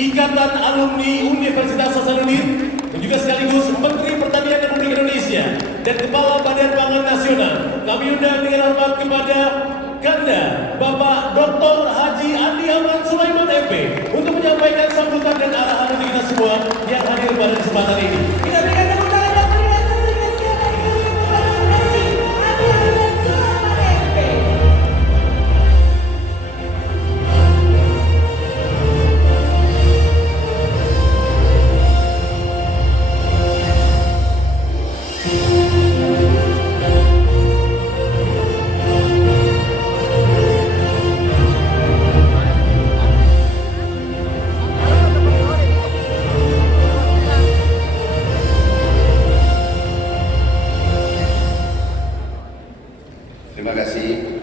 Ikatan Alumni Universitas Hasanuddin dan juga sekaligus Menteri Pertanian Republik Indonesia dan Kepala Badan Pangan Nasional. Kami undang dengan hormat kepada Ganda Bapak Dr. Haji Andi Ahmad Sulaiman MP untuk menyampaikan sambutan dan arahan untuk kita semua yang hadir pada kesempatan ini. Kita berikan tepuk tangan dan berikan sekali lagi kepada Haji Andi Ahmad Sulaiman MP. Terima kasih.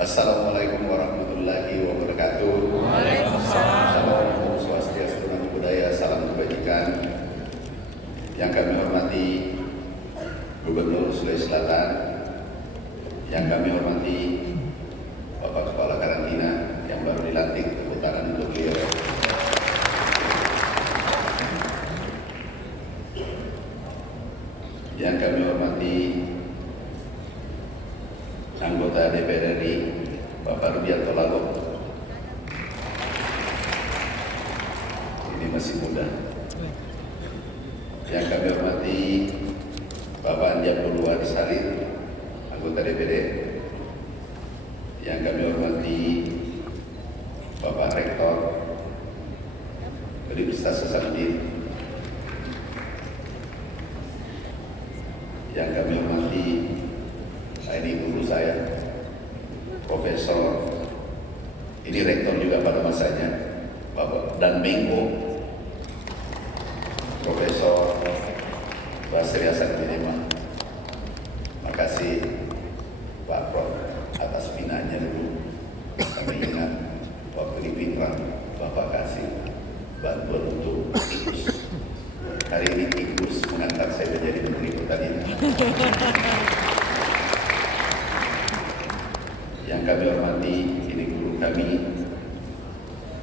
Assalamualaikum warahmatullahi wabarakatuh. Waalaikumsalam. Om Swastiastu, Namo Buddhaya, salam kebajikan. Yang kami hormati Gubernur Sulawesi Selatan, yang kami hormati Bapak Kepala Karantina yang baru dilantik, tepuk tangan untuk beliau. Yang kami hormati anggota DPR RI Bapak Rubianto Lago, ini masih muda. Yang kami hormati Bapak Andi Abdul Waris Halid, anggota DPD. Yang kami hormati Bapak Rektor Universitas Hasanuddin. Yang kami hormati ini guru saya, Profesor, ini rektor juga pada masanya, Bapak dan Menko, Profesor Basri Hasan Binema. Makasih Pak Prof atas binanya dulu. Kami ingat waktu di Pinrang Bapak kasih bantuan untuk tikus. Hari ini tikus mengangkat saya menjadi Menteri Pertanian. Yang kami hormati, ini guru kami,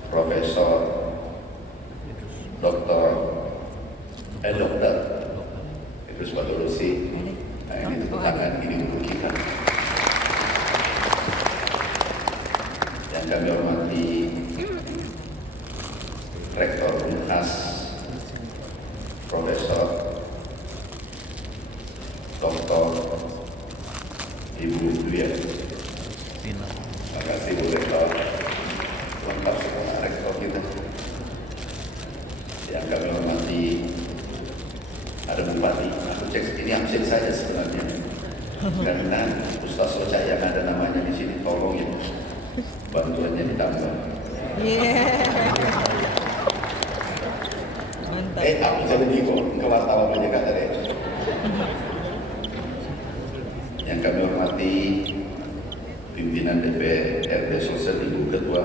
Profesor Dokter Idrus Badulusi. Nah, ini tepuk tangan, ini guru kita. Yang kami hormati, Rektor Unhas, Profesor Dokter Ibu Duyat. Terima kasih Bu Rektor, lengkap semua rektor kita. Yang kami hormati, ada Bupati, aku cek ini absen saja sebenarnya. Karena Ustaz Soca yang ada namanya di sini, tolong ya bantuannya ditambah. Aku jadi bingung, ke wartawan aja kata deh. Yang kami hormati, pimpinan DPRD Sulsel, Ibu Ketua,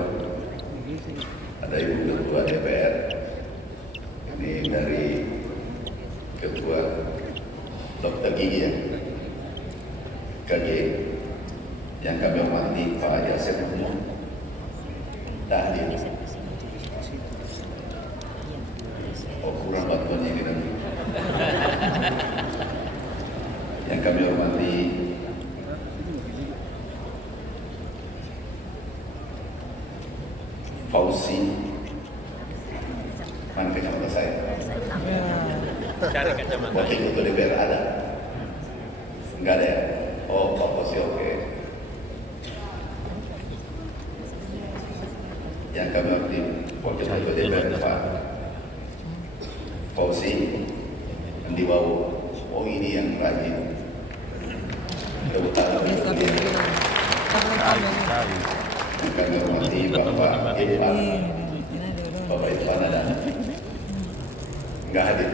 ada Ibu Ketua DPR, ini dari Ketua Dokter Gigi ya, KG, yang kami hormati Pak Haji Asep Umum, Dahdir. Oh kurang bantuannya ini nanti. Yang kami hormati Fauzi, mana kacamata saya? Cari kacamata. Wakil Ketua DPR ada? Enggak ada ya? Oh, Pak Fauzi oke. Yang kami hormati Wakil Ketua DPR Pak Fauzi, yang dibawa. Oh ini yang rajin. Tepuk tangan untuk dia. Kami hormati Bapak Irfan. Bapak Irfan ada? Enggak hadir.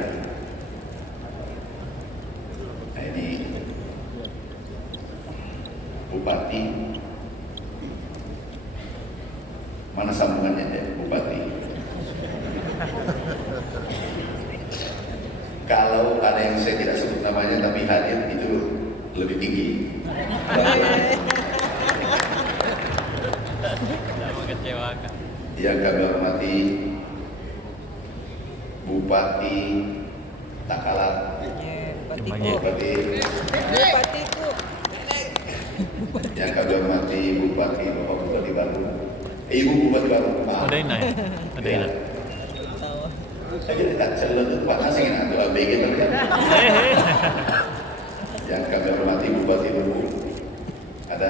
Nah ini Bupati. Mana sambungannya ya Bupati? Kalau ada yang saya tidak sebut namanya tapi hadir itu lebih tinggi. Tidak mengecewakan. Yang kami hormati hormati Bupati Takalar, Bupati yang kami hormati Bupati Bapak Bupati baru, Ibu Bupati baru. Ada ini, ada ini. Saya jadi tak celur itu Pak Nasing yang ada ABG kan. Yang kami hormati Bupati Lubu, ada.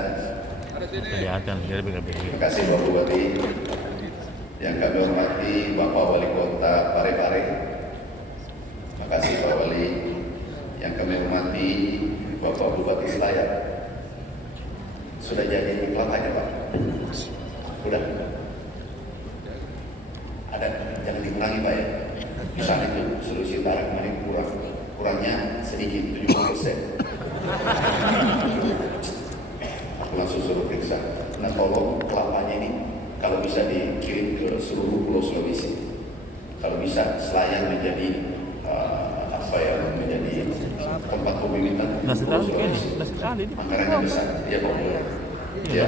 Kelihatan, dia Terima kasih Bapak Bupati. Yang kami hormati Bapak Wali Kota Parepare. Terima kasih Pak Wali. Yang kami hormati Bapak Bupati Selayar. Sudah jadi kelapanya Pak? Sudah? Ada, jangan dikurangi Pak ya. Misalnya itu Sulawesi Utara kemarin kurangnya sedikit 70%. Aku langsung suruh periksa. Nah tolong kelapanya ini kalau bisa dikirim ke seluruh Pulau Sulawesi. Kalau bisa Selayar menjadi menjadi tempat pemilihan Pulau Sulawesi. Anggarannya besar. Ya Pak. Ya.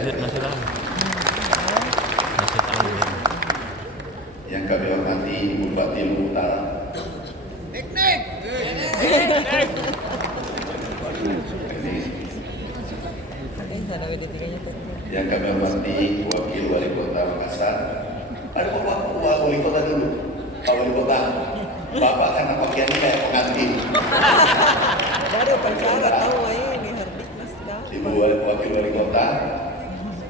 Yang kami hormati Bupati Lubu Utara. Yang kami hormati Wakil Wali Kota Makassar. Ada Bapak Wali Kota dulu. Pak Wali Kota. Bapak karena pakaiannya kayak pengantin. Baru pacara tahu ini Hardik Mas sekali. Ibu Wakil Wali Kota.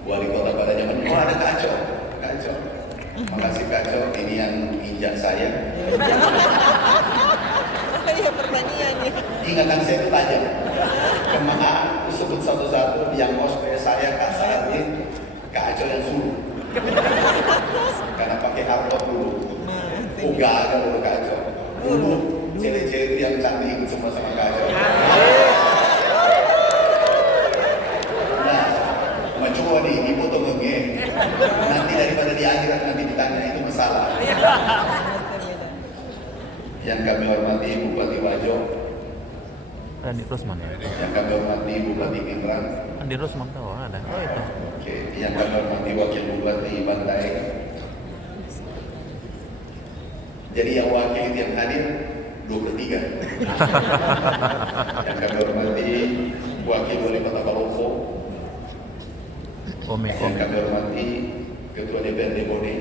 Wali Kota pada zaman itu ada kacau. Makasih kacau. Ini yang injak saya. Iya pertanyaannya. Ingatan saya itu tajam. Kemana aku sebut satu-satu yang cosplay saya kasarin kacau yang suruh. Karena pakai hardtop dulu. Uga dulu kacau. Dulu cewek-cewek yang cantik ikut semua sama kacau. Nah, mencoba nih, ibu tuh ngenge. Nanti daripada di akhirat nanti ditanya itu masalah. Yang kami hormati Bupati Wajo. Andi Rosman ya? Yang kami hormati Bupati Pindrang. Andi Rosman tahu ada. Oh itu. Oke, yang kami hormati Wakil Bupati Bantai. Jadi yang wakil itu yang hadir 2/3. Yang kami hormati Wakil Wali Kota Palopo. Yang kami hormati Ketua DPRD Bone.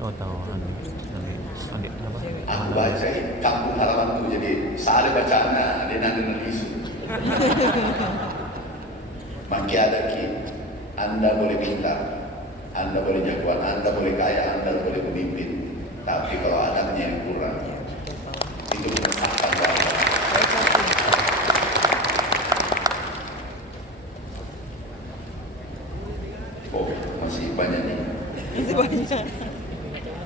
Oh tahu Andi apa? Aku baca kampung halaman itu jadi saat bacanya ada nanda isu. Maki ada ki, Anda boleh pintar, Anda boleh jagoan, Anda boleh kaya, Anda boleh pemimpin. Tapi kalau adabnya yang kurang, itu menyesatkan Bapak. Oh, masih banyak nih. Masih banyak.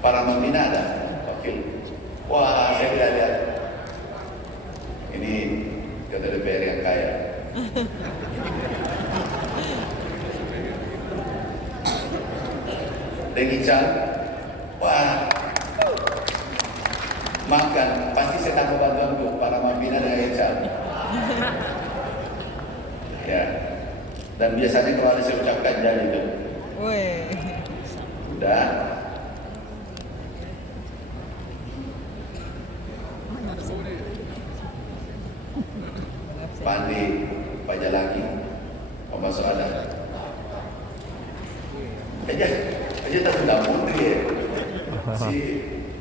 Para pembina ada, wakil. Wah, saya tidak lihat. Ini kata DPR yang kaya. Dengican, wah, makan. Pasti saya tambah bantuan untuk para pembina dan Dengican. Ya, dan biasanya kalau ada saya ucapkan janji itu. Woi. Udah. Pandi, Pak Jalaki, Pak Masuk ada. Aja tak sudah putri ya. Si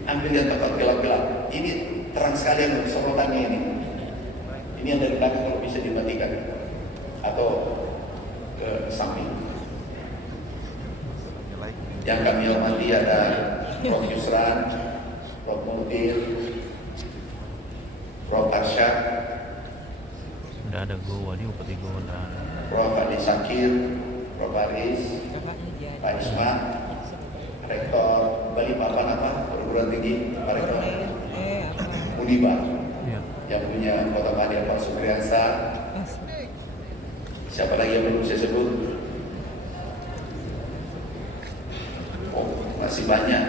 ambil yang tempat gelap-gelap. Ini terang sekali yang sorotannya ini. Ini yang dari belakang kalau bisa dimatikan atau ke samping. Yang kami hormati ada Prof. Yusran, Prof. Mutil, Prof. Arsyad, udah ada Goa di Bupati Goa udah ada. Prof. Adi Sakir, Prof. Aris, Pak Isma, Rektor Balikpapan apa? Perguruan tinggi Pak Rektor Uniba, yang punya Kota Padang Pak Sukriyansa. Siapa lagi yang belum saya sebut? Oh, masih banyak.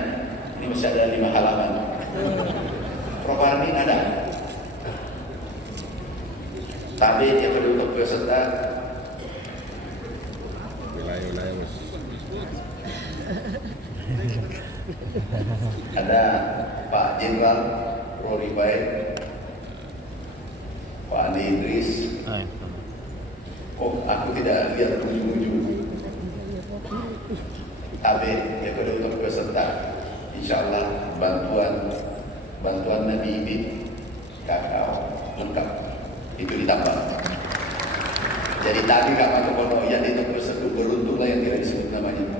Ini masih ada 5 halaman. Prof. Armin ada. Tapi dia perlu untuk peserta. Wilayah-wilayah Ada Pak Jenderal Rory Baik, Pak Andi Idris. Oh, aku tidak lihat ujung-ujung. Tapi daripada untuk peserta, insya Allah bantuan Nabi Ibit, kakao lengkap itu ditambah. Jadi tadi kakak Kono yang itu peserta beruntunglah yang tidak disebut namanya.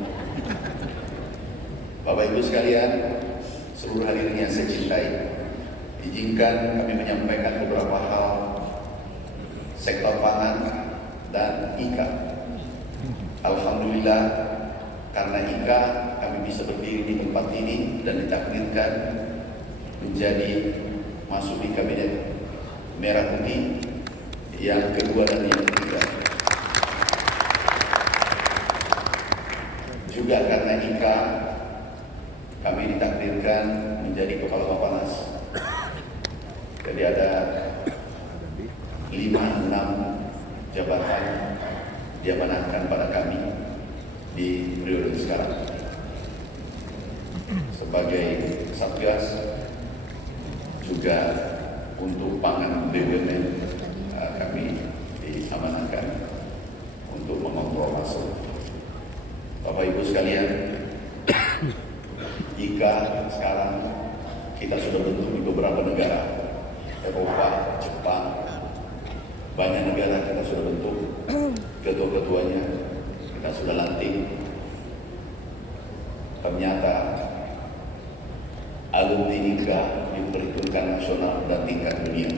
Bapak Ibu sekalian, seluruh hadirin yang saya cintai, izinkan kami menyampaikan beberapa hal sektor pangan dan IKA. Alhamdulillah, karena IKA kami bisa berdiri di tempat ini dan ditakdirkan menjadi masuk di kabinet merah putih yang kedua dan yang ketiga. Juga karena IKA kami ditakdirkan menjadi kepala Bapanas. Jadi ada 5-6 jabatan diamanahkan pada kami di periode sekarang. Sebagai Satgas juga untuk pangan BUMN kami diamanahkan untuk mengontrol masuk. Bapak Ibu sekalian, jika sekarang kita sudah bentuk di beberapa negara, Eropa, Jepang, banyak negara kita sudah bentuk, ketua-ketuanya kita sudah lantik. Ternyata alumni IKA diperhitungkan nasional dan tingkat dunia.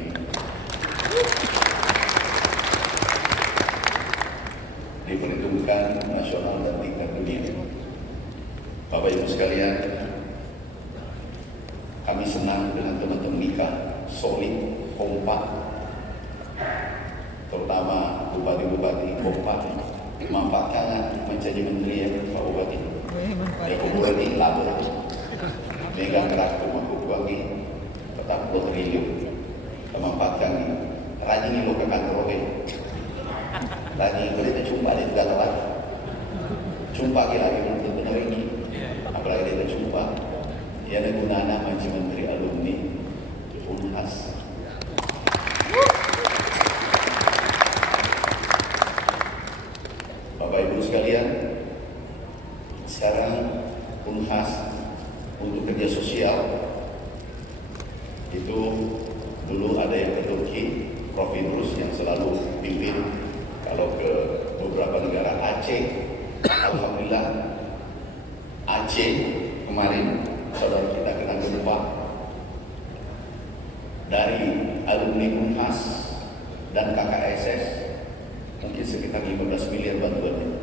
Diperhitungkan nasional dan tingkat dunia. Bapak Ibu sekalian, kami senang dengan teman-teman IKA, solid, kompak, terutama bupati-bupati kompak, memanfaatkan menjadi menteri ya Pak Bupati. Bupati labor, megang kerak rumah bupati, tetap bertrillion, memanfaatkan rajin lo ke kantor lagi kita jumpa di negara lain, jumpa lagi benar-benar ini, apalagi kita jumpa yang digunakan macam menteri alumni Unhas. Bapak Ibu sekalian, sekarang Unhas untuk kerja sosial itu dulu ada yang ke Turki, Prof. Idrus yang selalu pimpin. Kalau ke beberapa negara, Aceh, alhamdulillah Aceh kemarin saudara kita kena gempa, dari alumni Unhas dan KKSS mungkin sekitar 15 miliar bantuannya.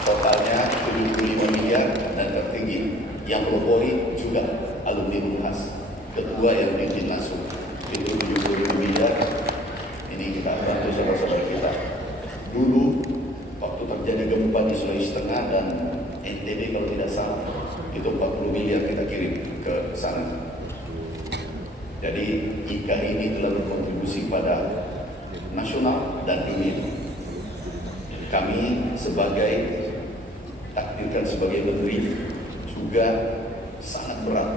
Totalnya 75 miliar dan tertinggi yang pelopori juga alumni Unhas, kedua yang bikin langsung itu 75 miliar. Ini kita bantu saudara-saudara kita. Dulu waktu terjadi gempa di Sulawesi Tengah dan NTB kalau tidak salah, itu 40 miliar kita kirim ke sana. Jadi IKA ini telah berkontribusi pada nasional dan dunia. Kami sebagai takdirkan sebagai menteri juga sangat berat,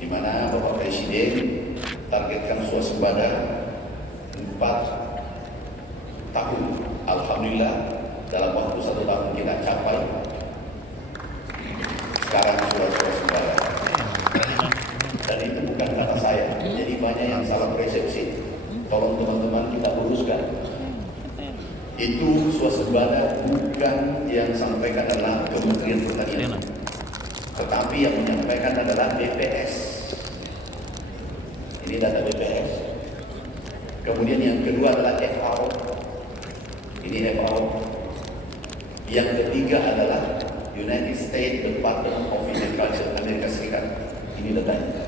di mana Bapak Presiden targetkan swasembada 4 tahun. Alhamdulillah dalam waktu 1 tahun kita capai. Sekarang sudah swasembada. Dan itu bukan kata saya. Jadi banyak yang salah persepsi. Tolong teman-teman kita luruskan. Itu swasembada bukan yang sampaikan adalah Kementerian Pertanian, tetapi yang menyampaikan adalah BPS. Ini data BPS. Kemudian yang kedua adalah FAO. Ini FAO. Yang ketiga adalah United States Department of Agriculture Amerika Serikat. Ini datanya.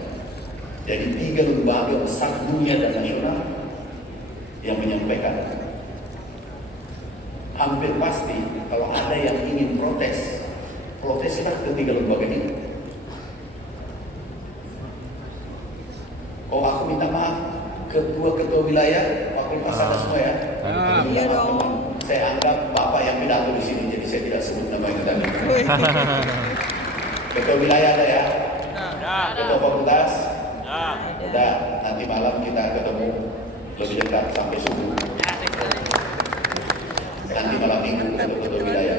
Jadi 3 lembaga besar dunia dan nasional yang menyampaikan. Hampir pasti kalau ada yang ingin proteslah ke 3 lembaga ini. Oh, aku minta maaf ketua-ketua wilayah, fakultas ada semua ya. Iya dong. Saya anggap Bapak yang pidato di sini, jadi saya tidak sebut namanya tadi. Ketua wilayah ada ya? Ketua fakultas? Udah, nanti malam kita ketemu lebih dekat sampai subuh. Nanti malam minggu untuk ketua wilayah.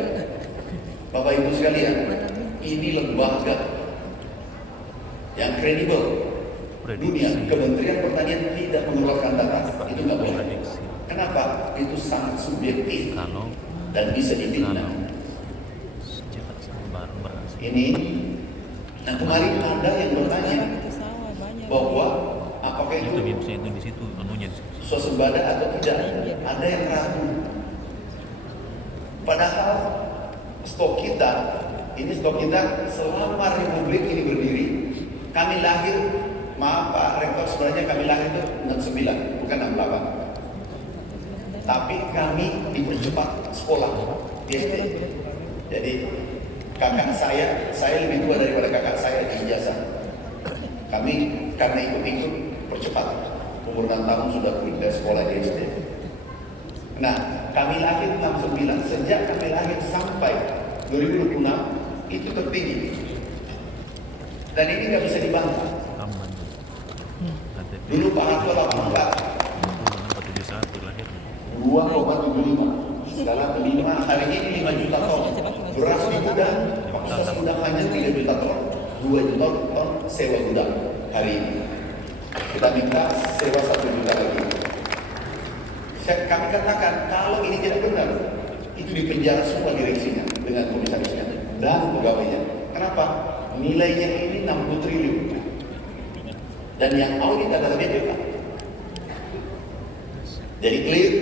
Bapak Ibu sekalian, ini lembaga yang kredibel dunia. Kementerian Pertanian tidak mengeluarkan data, itu nggak boleh. Kenapa? Itu sangat subjektif Kalau dan bisa difitnah. cepat barang beras. Ini, nah kemarin ada yang bertanya Itu sawah banyak. bahwa apakah Itu itu biasanya itu di situ, anunya di situ. swasembada atau tidak. Ada yang ragu. Padahal stok kita, ini stok kita selama Republik ini berdiri. Kami lahir, maaf Pak Rektor, sebenarnya kami lahir itu 69, bukan 68. Tapi kami dipercepat sekolah di SD. Jadi kakak saya lebih tua daripada kakak saya di ijazah. Kami karena ikut-ikut percepat. Umur 6 tahun sudah pindah sekolah di SD. Nah, kami lahir 69. Sejak kami lahir sampai 2026 itu tertinggi. Dan ini nggak bisa dibantah. Aman. KTP Dulu Pak Harto 84. 41 lahir. 2,75. Sekarang 5, hari ini 5 juta ton. Beras di gudang, kapasitas gudang hanya 3 juta ton. 2 juta ton sewa gudang hari ini. Kita minta sewa 1 juta lagi. Kami katakan kalau ini tidak benar, itu dipenjara semua direksinya dengan komisarisnya dan pegawainya. Kenapa? Nilainya ini 60 triliun. Dan yang audit adalah BPK. Jadi clear,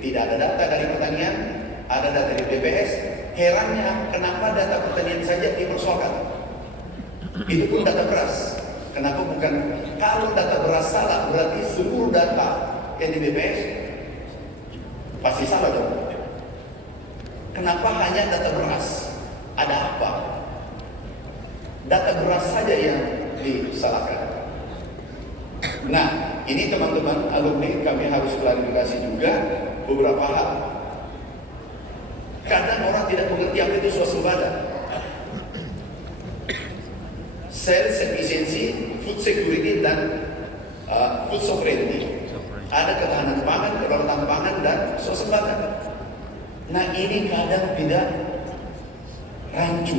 tidak ada data dari pertanian, ada data dari BPS. Herannya, kenapa data pertanian saja dipersoalkan? Itu pun data beras. Kenapa bukan? Kalau data beras salah, berarti seluruh data yang di BPS pasti salah dong. Kenapa hanya data beras? Ada apa? Data beras saja yang disalahkan. Nah, ini teman-teman alumni kami harus klarifikasi juga beberapa hal. Kadang orang tidak mengerti apa itu swasembada. Self sufficiency, food security dan food sovereignty. Ada ketahanan pangan, kedaulatan pangan dan swasembada. Nah, ini kadang tidak rancu.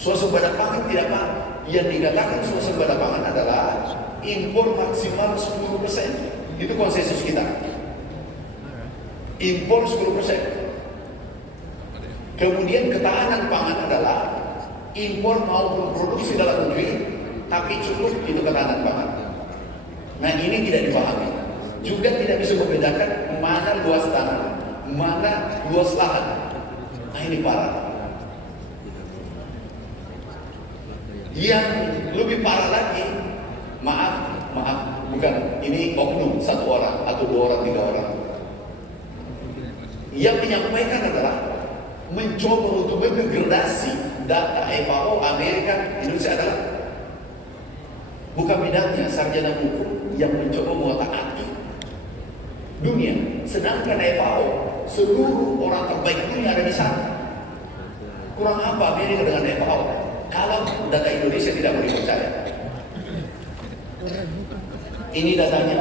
Swasembada pangan tidak apa. Yang dikatakan swasembada pangan adalah impor maksimal 10%. Itu konsensus kita. Impor 10%. Kemudian ketahanan pangan adalah impor maupun produksi dalam negeri, tapi cukup itu ketahanan pangan. Nah, ini tidak dipahami. Juga tidak bisa membedakan mana luas tanah, mana luas lahan. Nah, ini parah. Yang lebih parah lagi, maaf, bukan ini oknum 1 orang atau 2 orang, 3 orang. Yang menyampaikan adalah mencoba untuk mendegradasi data FAO, Amerika, Indonesia adalah bukan bidangnya, sarjana hukum yang mencoba mengotak-atik dunia. Sedangkan FAO, seluruh orang terbaik dunia ada di sana. Kurang apa Amerika dengan FAO? Kalau data Indonesia tidak boleh percaya. Ini datanya.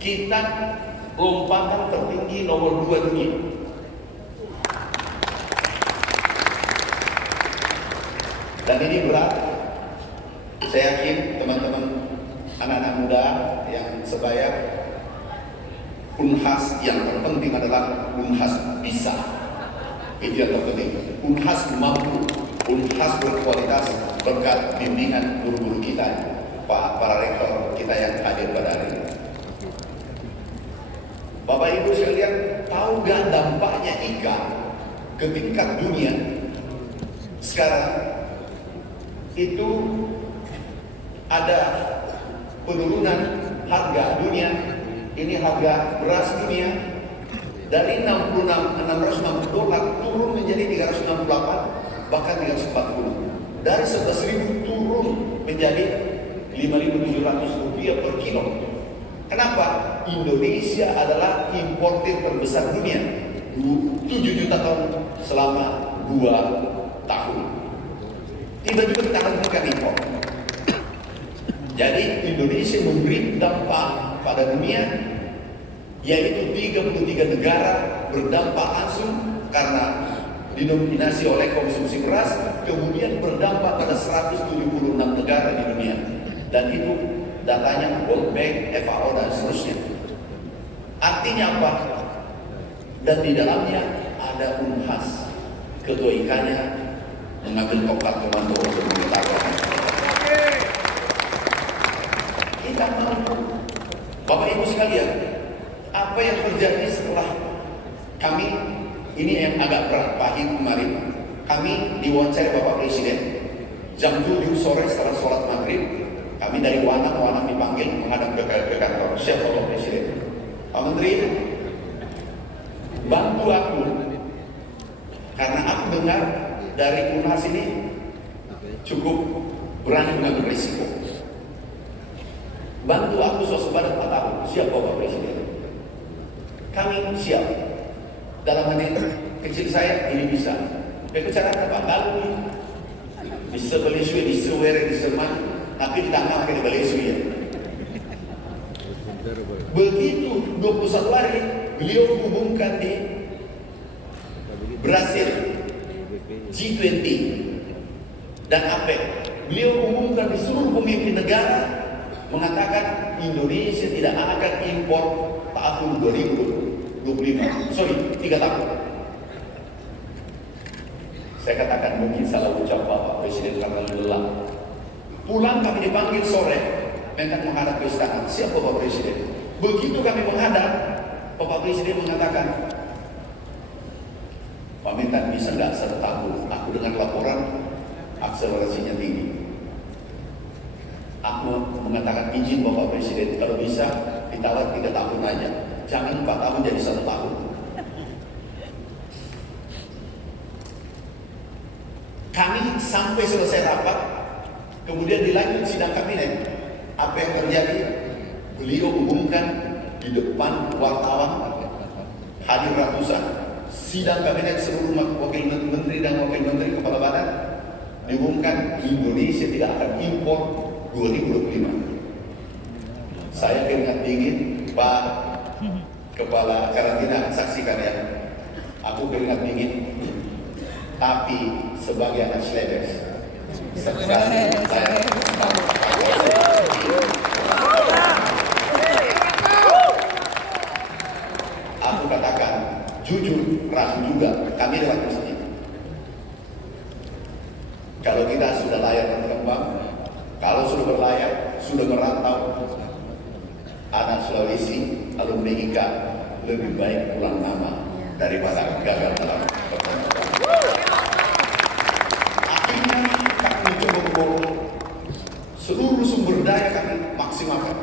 Kita lompatan tertinggi nomor 2 dunia. Dan ini berat. Saya yakin teman-teman anak-anak muda yang sebaya, Unhas yang terpenting adalah Unhas bisa. Itu yang terpenting. Unhas mampu, Unhas berkualitas berkat bimbingan guru-guru kita, para rektor kita yang hadir pada hari ini. Bapak Ibu sekalian, tahu gak dampaknya ikan ke tingkat dunia sekarang? Itu ada penurunan harga dunia. Ini harga beras dunia dari 660 dolar turun menjadi 368, bahkan 340. Dari 11.000 turun menjadi 5.700 rupiah per kilo. Kenapa? Indonesia adalah importir terbesar dunia. 7 juta ton selama 2 tahun. Tiba-tiba kita hentikan impor. Jadi Indonesia memberi dampak pada dunia, yaitu 33 negara berdampak langsung karena didominasi oleh konsumsi beras, kemudian berdampak pada 176 negara di dunia. Dan itu datanya World Bank, FAO, dan seterusnya. Artinya apa? Dan di dalamnya ada UNHAS, ketua IKANnya mengambil tongkat komando untuk mengetahui. Kita mampu. Bapak Ibu sekalian, apa yang terjadi setelah kami, ini yang agak berat pahit kemarin, kami diwawancarai Bapak Presiden jam 7 sore setelah sholat maghrib. Kami dari Wanang dipanggil menghadap ke kantor. Siapa Bapak Presiden? Pak Menteri, bantu aku, karena aku dengar dari UNHAS ini cukup berani mengambil risiko. Bantu aku swasembada 4 tahun. Siap Bapak Presiden? Kami siap. Dalam hati kecil saya ini bisa. Bicara apa? Lalu bisa Balesui, bisa Were, bisa Man, tapi ditangkap ke Balesui ya. Begitu 21 hari beliau hubungkan di Brasil G20 dan APEC. Beliau umumkan di seluruh pemimpin negara mengatakan Indonesia tidak akan impor tahun 2025. Sorry, 3 tahun. Saya katakan mungkin salah ucap Bapak Presiden karena lelah. Pulang kami dipanggil sore, mereka menghadap ke istana. Siapa Bapak Presiden? Begitu kami menghadap, Bapak Presiden mengatakan, Pak Mentan bisa nggak 1 tahun? Aku dengar laporan akselerasinya tinggi. Aku mengatakan izin Bapak Presiden, kalau bisa ditawar 3 tahun aja, jangan 4 tahun jadi 1 tahun. Kami sampai selesai rapat, kemudian dilanjut sidang kabinet. Apa yang terjadi? Beliau umumkan di depan wartawan, hadir ratusan. Sidang kabinet seluruh wakil menteri dan wakil menteri kepala badan diumumkan Indonesia tidak akan impor 2025. Saya keringat dingin, Pak Kepala Karantina, saksikan ya. Aku keringat dingin, tapi sebagai anak Slebes, sekali saya aku katakan jujur, ragu juga, kami dapat positif. Kalau kita sudah layak berkembang, kalau sudah berlayar, sudah merantau, anak Sulawesi, alumni IKA lebih baik pulang nama daripada gagal dalam pertemuan. Akhirnya kami mencoba membawa seluruh sumber daya kami maksimalkan,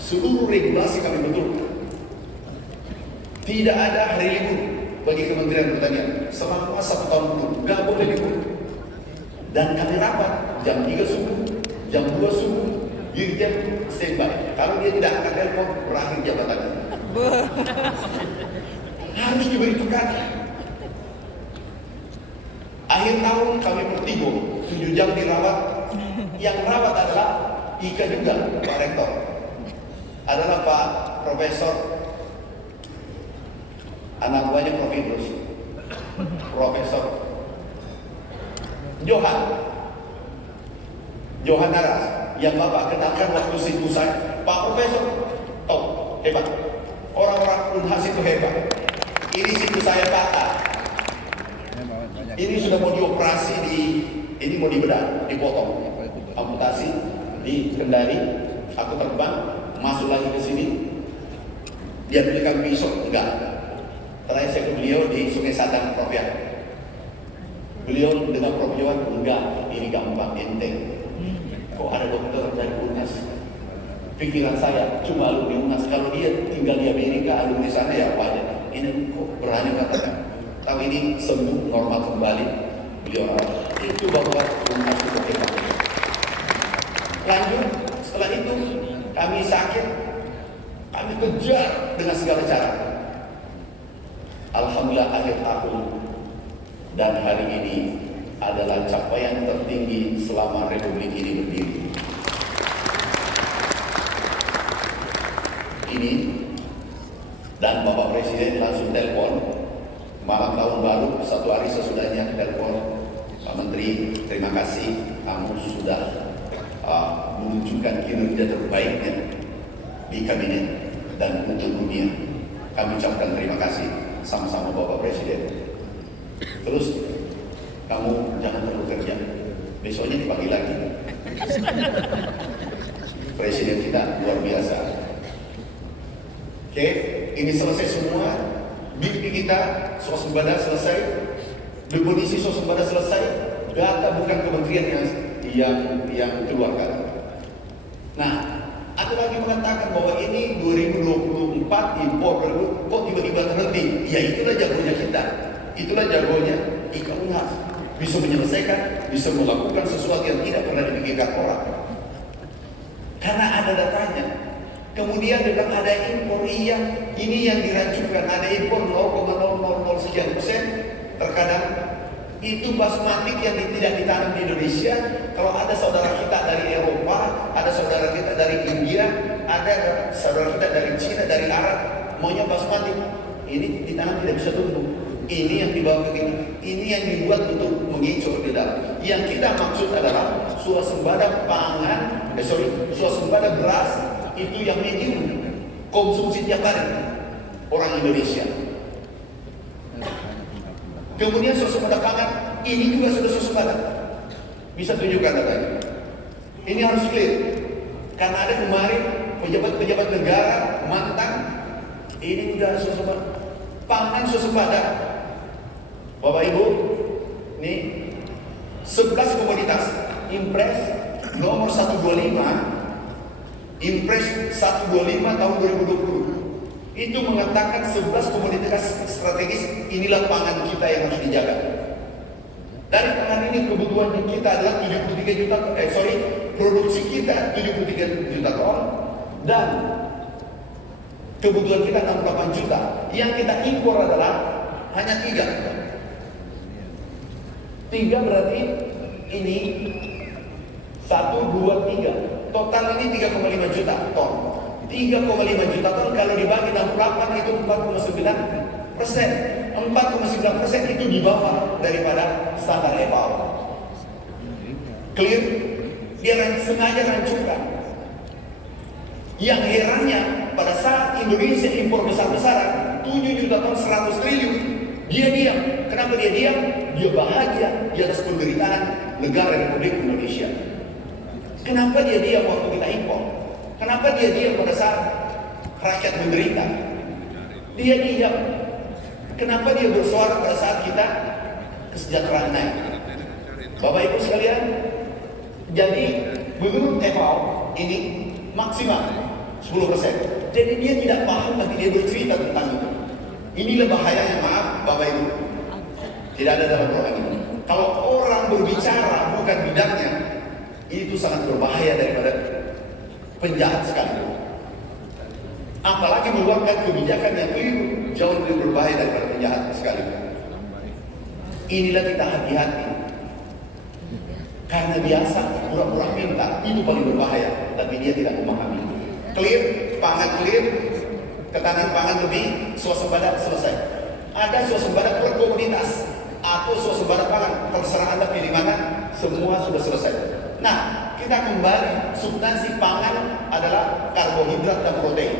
seluruh regulasi kami betulkan. Tidak ada hari libur bagi Kementerian Pertanian selama 1 tahun penuh, nggak boleh libur. Dan kami rapat jam 3 subuh, jam 2 subuh, dirjen standby. Kalau dia tidak angkat telepon, berakhir jabatannya. Harus diberi tekanan. Akhir tahun kami bertigo 7 jam dirawat. Yang rawat adalah IKA juga, Pak Rektor. Adalah Pak Profesor, anak buahnya Prof. Idrus, Profesor Johan Naras, yang Bapak kenalkan waktu situ saya. Pak Profesor, hebat. Orang-orang UNHAS itu hebat. Ini situ saya patah. Ini sudah mau dioperasi ini mau dibedah, dipotong, amputasi di Kendari. Aku terbang, masuk lagi ke sini. Dia belikan pisau, enggak. Terakhir saya ke beliau di Sungai Sadang, Prof. Ya. Beliau dengan Prof. Johan, enggak, ini gampang, enteng. Kok ada dokter dari UNHAS? Pikiran saya cuma alumni UNHAS. Kalau dia tinggal di Amerika, alumni sana ya apa aja. Ini kok berani katakan. Tapi ini sembuh, normal kembali. Beliau itu bahwa UNHAS itu hebat. Lanjut, setelah itu kami sakit, kami kejar dengan segala cara. Alhamdulillah akhir tahun Dan hari ini adalah capaian tertinggi selama Republik ini berdiri. Ini, dan Bapak Presiden langsung telepon malam tahun baru, 1 hari sesudahnya telepon, Pak Menteri, terima kasih kamu sudah menunjukkan kinerja terbaiknya di kabinet dan untuk dunia. Kami ucapkan terima kasih sama-sama Bapak Presiden. Terus kamu jangan terlalu kerja, besoknya dipanggil lagi. Presiden kita luar biasa. Oke, ini selesai semua. Mimpi kita swasembada selesai, definisi swasembada selesai, data bukan kementerian yang keluarkan. Nah, ada lagi mengatakan bahwa ini 2024 impor kok tiba-tiba terhenti. Ya itulah jagonya kita, itulah jagonya Ika Unhas. Bisa menyelesaikan, bisa melakukan sesuatu yang tidak pernah dipikirkan orang. Karena ada datanya. Kemudian dengan ada impor, iya, ini yang dirancungkan, ada impor 0,000 sekian persen. Terkadang itu basmati yang tidak ditanam di Indonesia. Kalau ada saudara kita dari Eropa, ada saudara kita dari India, ada saudara kita dari Cina, dari Arab, maunya basmati, ini ditanam tidak bisa tumbuh. Ini yang dibawa ke sini, ini yang dibuat untuk mengicau di dalam. Yang kita maksud adalah swasembada pangan, swasembada beras. Itu yang medium konsumsi tiap hari orang Indonesia. Kemudian swasembada pangan ini juga sudah swasembada. Bisa tunjukkan datanya. Ini harus clear karena ada kemarin pejabat-pejabat negara mantan ini sudah swasembada pangan swasembada. Bapak Ibu, nih 11 komoditas Impres nomor 125. Impres 125 tahun 2020 itu mengatakan 11 komoditas strategis inilah pangan kita yang harus dijaga. Dari pangan ini kebutuhan kita adalah 73 juta, produksi kita 73 juta ton dan kebutuhan kita 68 juta. Yang kita impor adalah hanya 3. 3 berarti ini 1, 2, 3. Total ini 3,5 juta ton. 3,5 juta ton kalau dibagi 68 itu 4,9%. 4,9% itu di bawah daripada standar FAO. Clear? Dia sengaja rancungkan. Yang herannya pada saat Indonesia impor besar-besaran 7 juta ton 100 triliun, dia diam. Kenapa dia diam? Dia bahagia di atas penderitaan negara Republik Indonesia. Kenapa dia diam waktu kita impor? Kenapa dia diam pada saat rakyat menderita? Dia diam. Kenapa dia bersuara pada saat kita kesejahteraan naik? Bapak Ibu sekalian, jadi menurut FAO ini maksimal 10%. Jadi dia tidak paham tapi dia bercerita tentang itu. Inilah bahayanya, maaf Bapak Ibu. Tidak ada dalam Quran ini. Kalau orang berbicara bukan bidangnya, itu sangat berbahaya daripada penjahat sekali. Apalagi mengeluarkan kebijakan yang keliru, jauh lebih berbahaya daripada penjahat sekali. Inilah kita hati-hati. Karena biasa pura-pura minta, itu paling berbahaya, tapi dia tidak memahami. Clear, pangan clear, ketahanan pangan lebih, swasembada selesai. Ada swasembada per komoditas atau swasembada pangan, terserah Anda pilih mana, semua sudah selesai. Nah, kita kembali, substansi pangan adalah karbohidrat dan protein.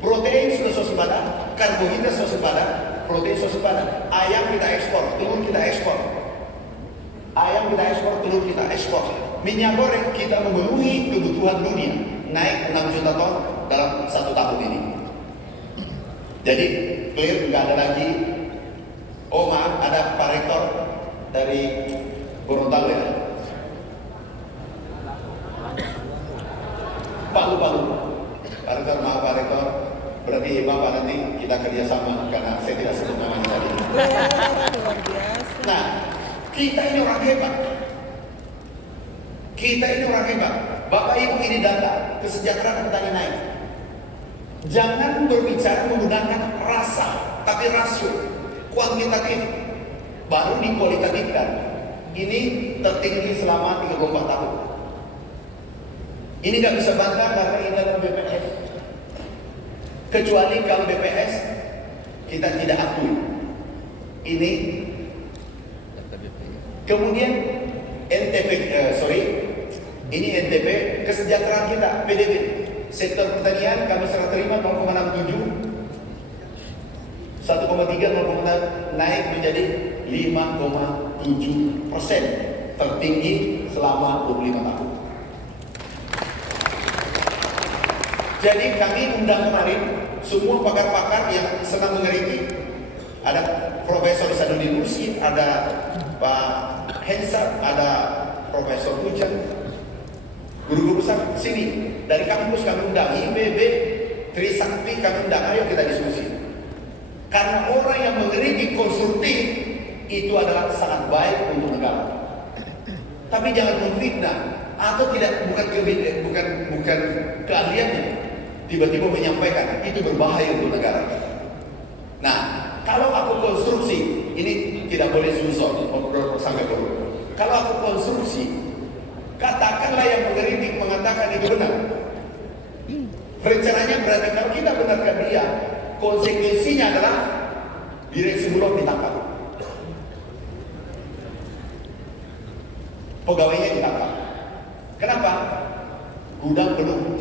Protein sudah swasembada, karbohidrat swasembada, protein swasembada. Ayam kita ekspor, telur kita ekspor. Ayam kita ekspor, telur kita ekspor. Minyak goreng kita memenuhi kebutuhan dunia, naik 6 juta ton dalam 1 tahun ini. Jadi clear, nggak ada lagi. Oh maaf, ada Pak Rektor dari Gorontalo ya. Pak Rektor, maaf Pak Rektor, berarti Bapak nanti kita kerjasama karena saya tidak sebut namanya tadi. Luar biasa. Nah, kita ini orang hebat. Kita ini orang hebat. Bapak Ibu ini data kesejahteraan petani naik. Jangan berbicara menggunakan rasa, tapi rasio, kuantitatif. baru dikualitatifkan. Ini tertinggi selama 34 tahun. Ini nggak bisa bantah karena ini adalah BPS. Kecuali kalau BPS kita tidak akui. Ini kemudian NTP, ini NTP kesejahteraan kita, PDB. Sektor pertanian kami serah terima 0,67, 1,3, 0,6 naik menjadi 5,7%, tertinggi selama 25 tahun. Jadi kami undang kemarin semua pakar-pakar yang senang mengkritik. Ada Profesor Isanuddin Nursi, ada Pak Hensat, ada Profesor Hujan, guru-guru besar sini dari kampus kami undang, IPB, Trisakti kami undang, ayo kita diskusi. Karena orang yang mengkritik konstruktif itu adalah sangat baik untuk negara. Tapi jangan memfitnah atau tidak bukan keahliannya tiba-tiba menyampaikan, itu berbahaya untuk negara. Nah, kalau aku konstruksi, ini tidak boleh susun sampai dulu. Kalau aku konstruksi, katakanlah yang mengkritik mengatakan itu benar. Rencananya berarti kalau kita benarkan dia, konsekuensinya adalah direksi Bulog ditangkap, pegawainya ditangkap. Kenapa? Gudang penuh,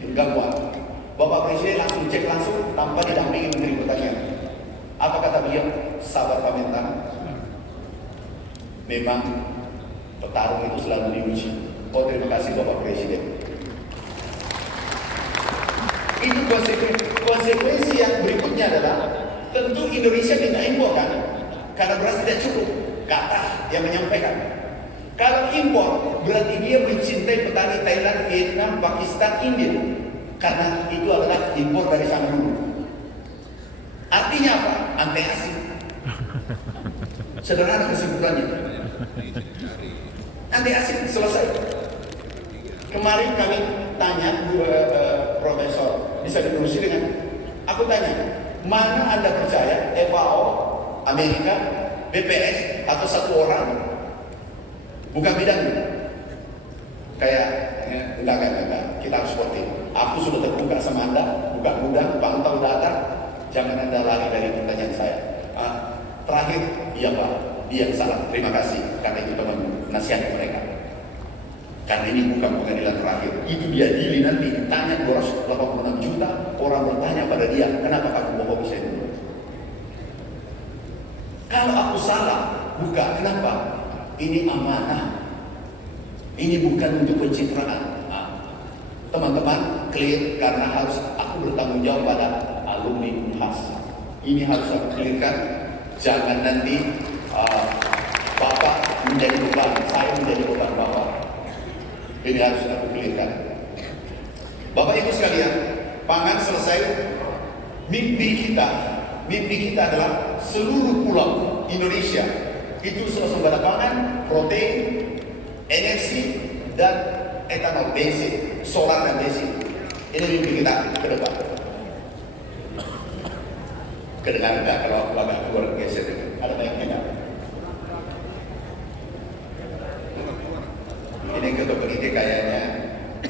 nggak kuat. Bapak Presiden langsung cek langsung tanpa didampingi Menteri Pertanian. Apa kata beliau? Sabar Pak Mentan. Memang petarung itu selalu diuji. Oh, terima kasih Bapak Presiden. Itu konsekuensi yang berikutnya adalah tentu Indonesia tidak impor kan, karena beras tidak cukup. Kata yang menyampaikan. Kalau impor berarti dia mencintai petani Thailand, Vietnam, Pakistan, India, karena itu adalah impor dari sana dulu. Artinya apa? Anti asing. Sederhana kesimpulannya. Anti asing selesai. Kemarin kami tanya Profesor bisa diurusi dengan, aku tanya, mana Anda percaya FAO, Amerika, BPS atau satu orang bukan bidangnya? Kayak enggak, kita harus sportif. Aku sudah terbuka sama Anda, buka gudang, pantau data, jangan Anda lari dari pertanyaan saya. Terakhir, iya Pak, dia salah, terima kasih karena itu teman nasihat mereka. Karena ini bukan pengadilan terakhir, itu dia diadili nanti. Tanya 286 juta orang bertanya pada dia, kenapa kamu bohong saya dulu? Kalau aku salah, buka, kenapa? Ini amanah. Ini bukan untuk pencitraan. Teman-teman, clear karena harus aku bertanggung jawab pada alumni UNHAS. Ini harus aku clearkan. Jangan nanti Bapak menjadi beban, saya menjadi beban Bapak. Ini harus aku clearkan. Bapak Ibu sekalian, pangan selesai. Mimpi kita adalah seluruh pulau Indonesia itu swasembada pangan, protein, energi, dan etanol, bensin, solar dan bensin. Ini mimpi kita ke depan. Kedengaran enggak kalau aku agak keluar geser? Ada banyak tidak? Ini ketua pendidik kayaknya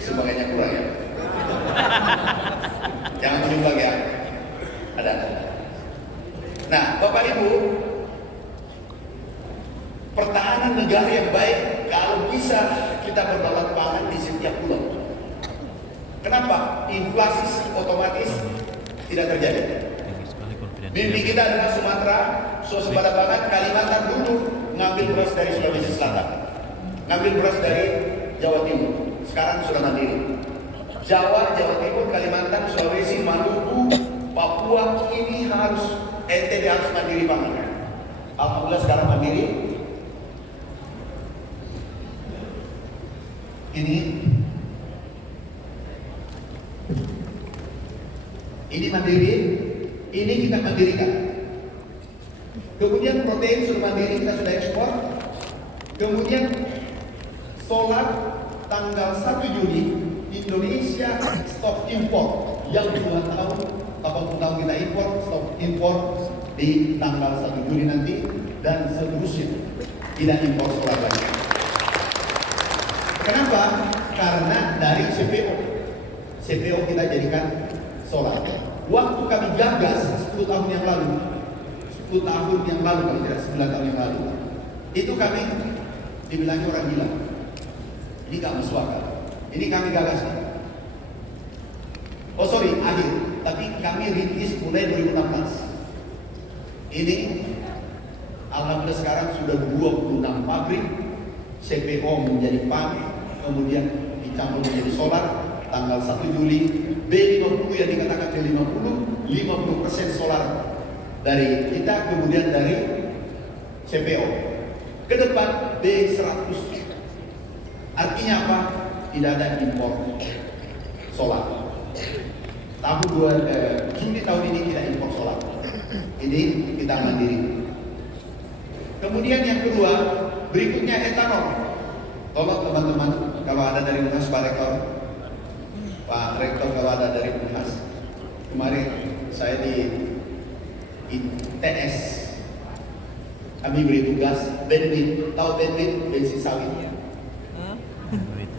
semuanya kurang ya. Jangan menyumbang ya. Ada. Nah, Bapak Ibu, pertahanan negara yang baik kalau bisa kita berdaulat pangan di setiap pulau. Kenapa? Inflasi otomatis tidak terjadi. Mimpi kita adalah Sumatera, swasembada pangan, Kalimantan dulu ngambil beras dari Sulawesi Selatan, ngambil beras dari Jawa Timur. Sekarang sudah mandiri. Jawa Timur, Kalimantan, Sulawesi, Maluku, Papua ini harus NTB harus mandiri pangan. Alhamdulillah sekarang mandiri. Ini mandiri, ini kita mandirikan. Kemudian protein sudah mandiri, kita sudah ekspor. Kemudian solar tanggal 1 Juli Indonesia stop impor yang 2 tahun 80 tahun kita impor, stop impor di tanggal 1 Juli nanti. dan seterusnya. Tidak impor solar lagi. Kenapa? Karena dari CPO kita jadikan solar. Waktu kami gagas 10 tahun yang lalu, kalau tidak 9 tahun yang lalu, itu kami dibilang orang gila. Ini gak masuk akal. Ini kami gagas. Oh sorry, akhir. Tapi kami rintis mulai 2016. Ini alhamdulillah sekarang sudah 26 pabrik CPO menjadi PAN, kemudian dicampur menjadi solar. Tanggal 1 Juli B50 yang dikatakan B50, 50% solar dari kita, kemudian dari CPO. Ke depan B100. Artinya apa? Tidak ada impor solar. Juli tahun ini tidak impor solar. Ini kita mandiri. Kemudian yang kedua, berikutnya etanol. Tolong teman-teman, kalau ada dari Unhas, Pak Rektor kalau ada dari Unhas. Kemarin saya di ITS, kami beri tugas bensin, tahu bensin sawit.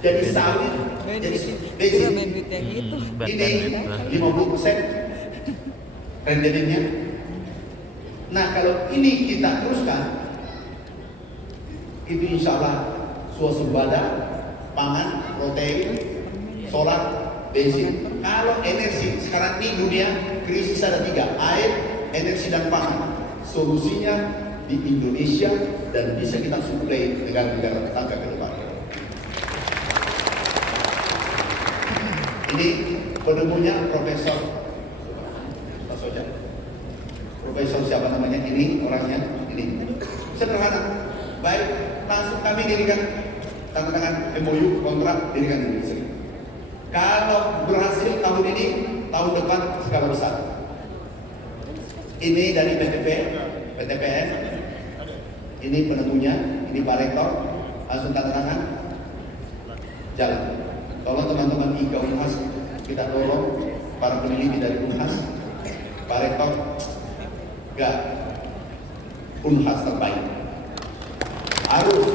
Jadi sawit, jadi bensin. Ini 50% renderingnya. Nah kalau ini kita teruskan, itu insya Allah swasembada, pangan, protein, solar, bensin. Kalau energi sekarang ini dunia krisis ada 3, air, energi dan pangan. Solusinya di Indonesia dan bisa kita suplai negara-negara tetangga ke depan. Ini penemunya Profesor siapa namanya? Ini orangnya, ini sederhana. Baik, langsung kami dirikan tanda tangan MOU kontrak dirikan di Indonesia. Kalau berhasil tahun ini, tahun depan skala besar. Ini dari PTPN. Ini penemunya, ini Pak Rektor, langsung tanda tangan, jalan. Tolong teman-teman IKA Unhas, kita dorong para peneliti dari Unhas, Pak Rektor, enggak, Unhas terbaik. Harus,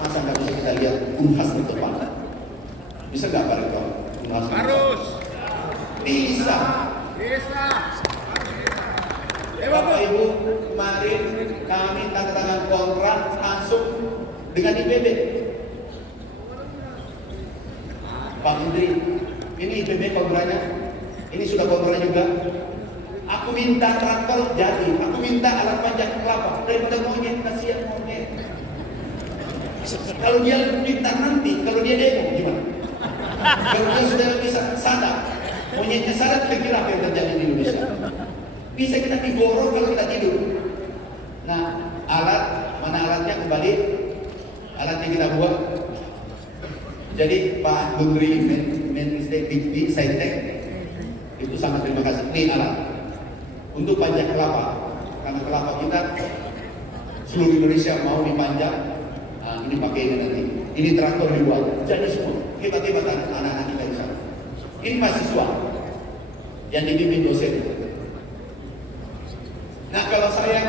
masa nggak bisa kita lihat Unhas ke depan? Bisa nggak Pak Rektor? Unhas harus. Bisa. Bapak Ibu, kemarin kami tanda tangan kontrak langsung dengan IPB. Pak Menteri, ini IPB kontraknya, ini sudah kontrak juga. Aku minta traktor jadi, aku minta alat panjang kelapa daripada monyet, kasihan monyet. Kalau dia minta nanti, kalau dia demo gimana? Kalau dia sudah bisa sadar, monyetnya sadar, kira apa yang terjadi di Indonesia? Bisa kita digorong kalau kita tidur. Nah, mana alatnya kembali? Alat yang kita buat. Jadi Pak Menteri Menristek Dikti Saintek itu sangat terima kasih. Ini alat untuk panjang kelapa, karena kelapa kita seluruh Indonesia mau dipanjang. Nah, ini pakai ini nanti. Ini traktor dibuat. Jadi semua hebat-hebat anak-anak kita di sana. Ini mahasiswa yang dibimbing dosen. Nah kalau saya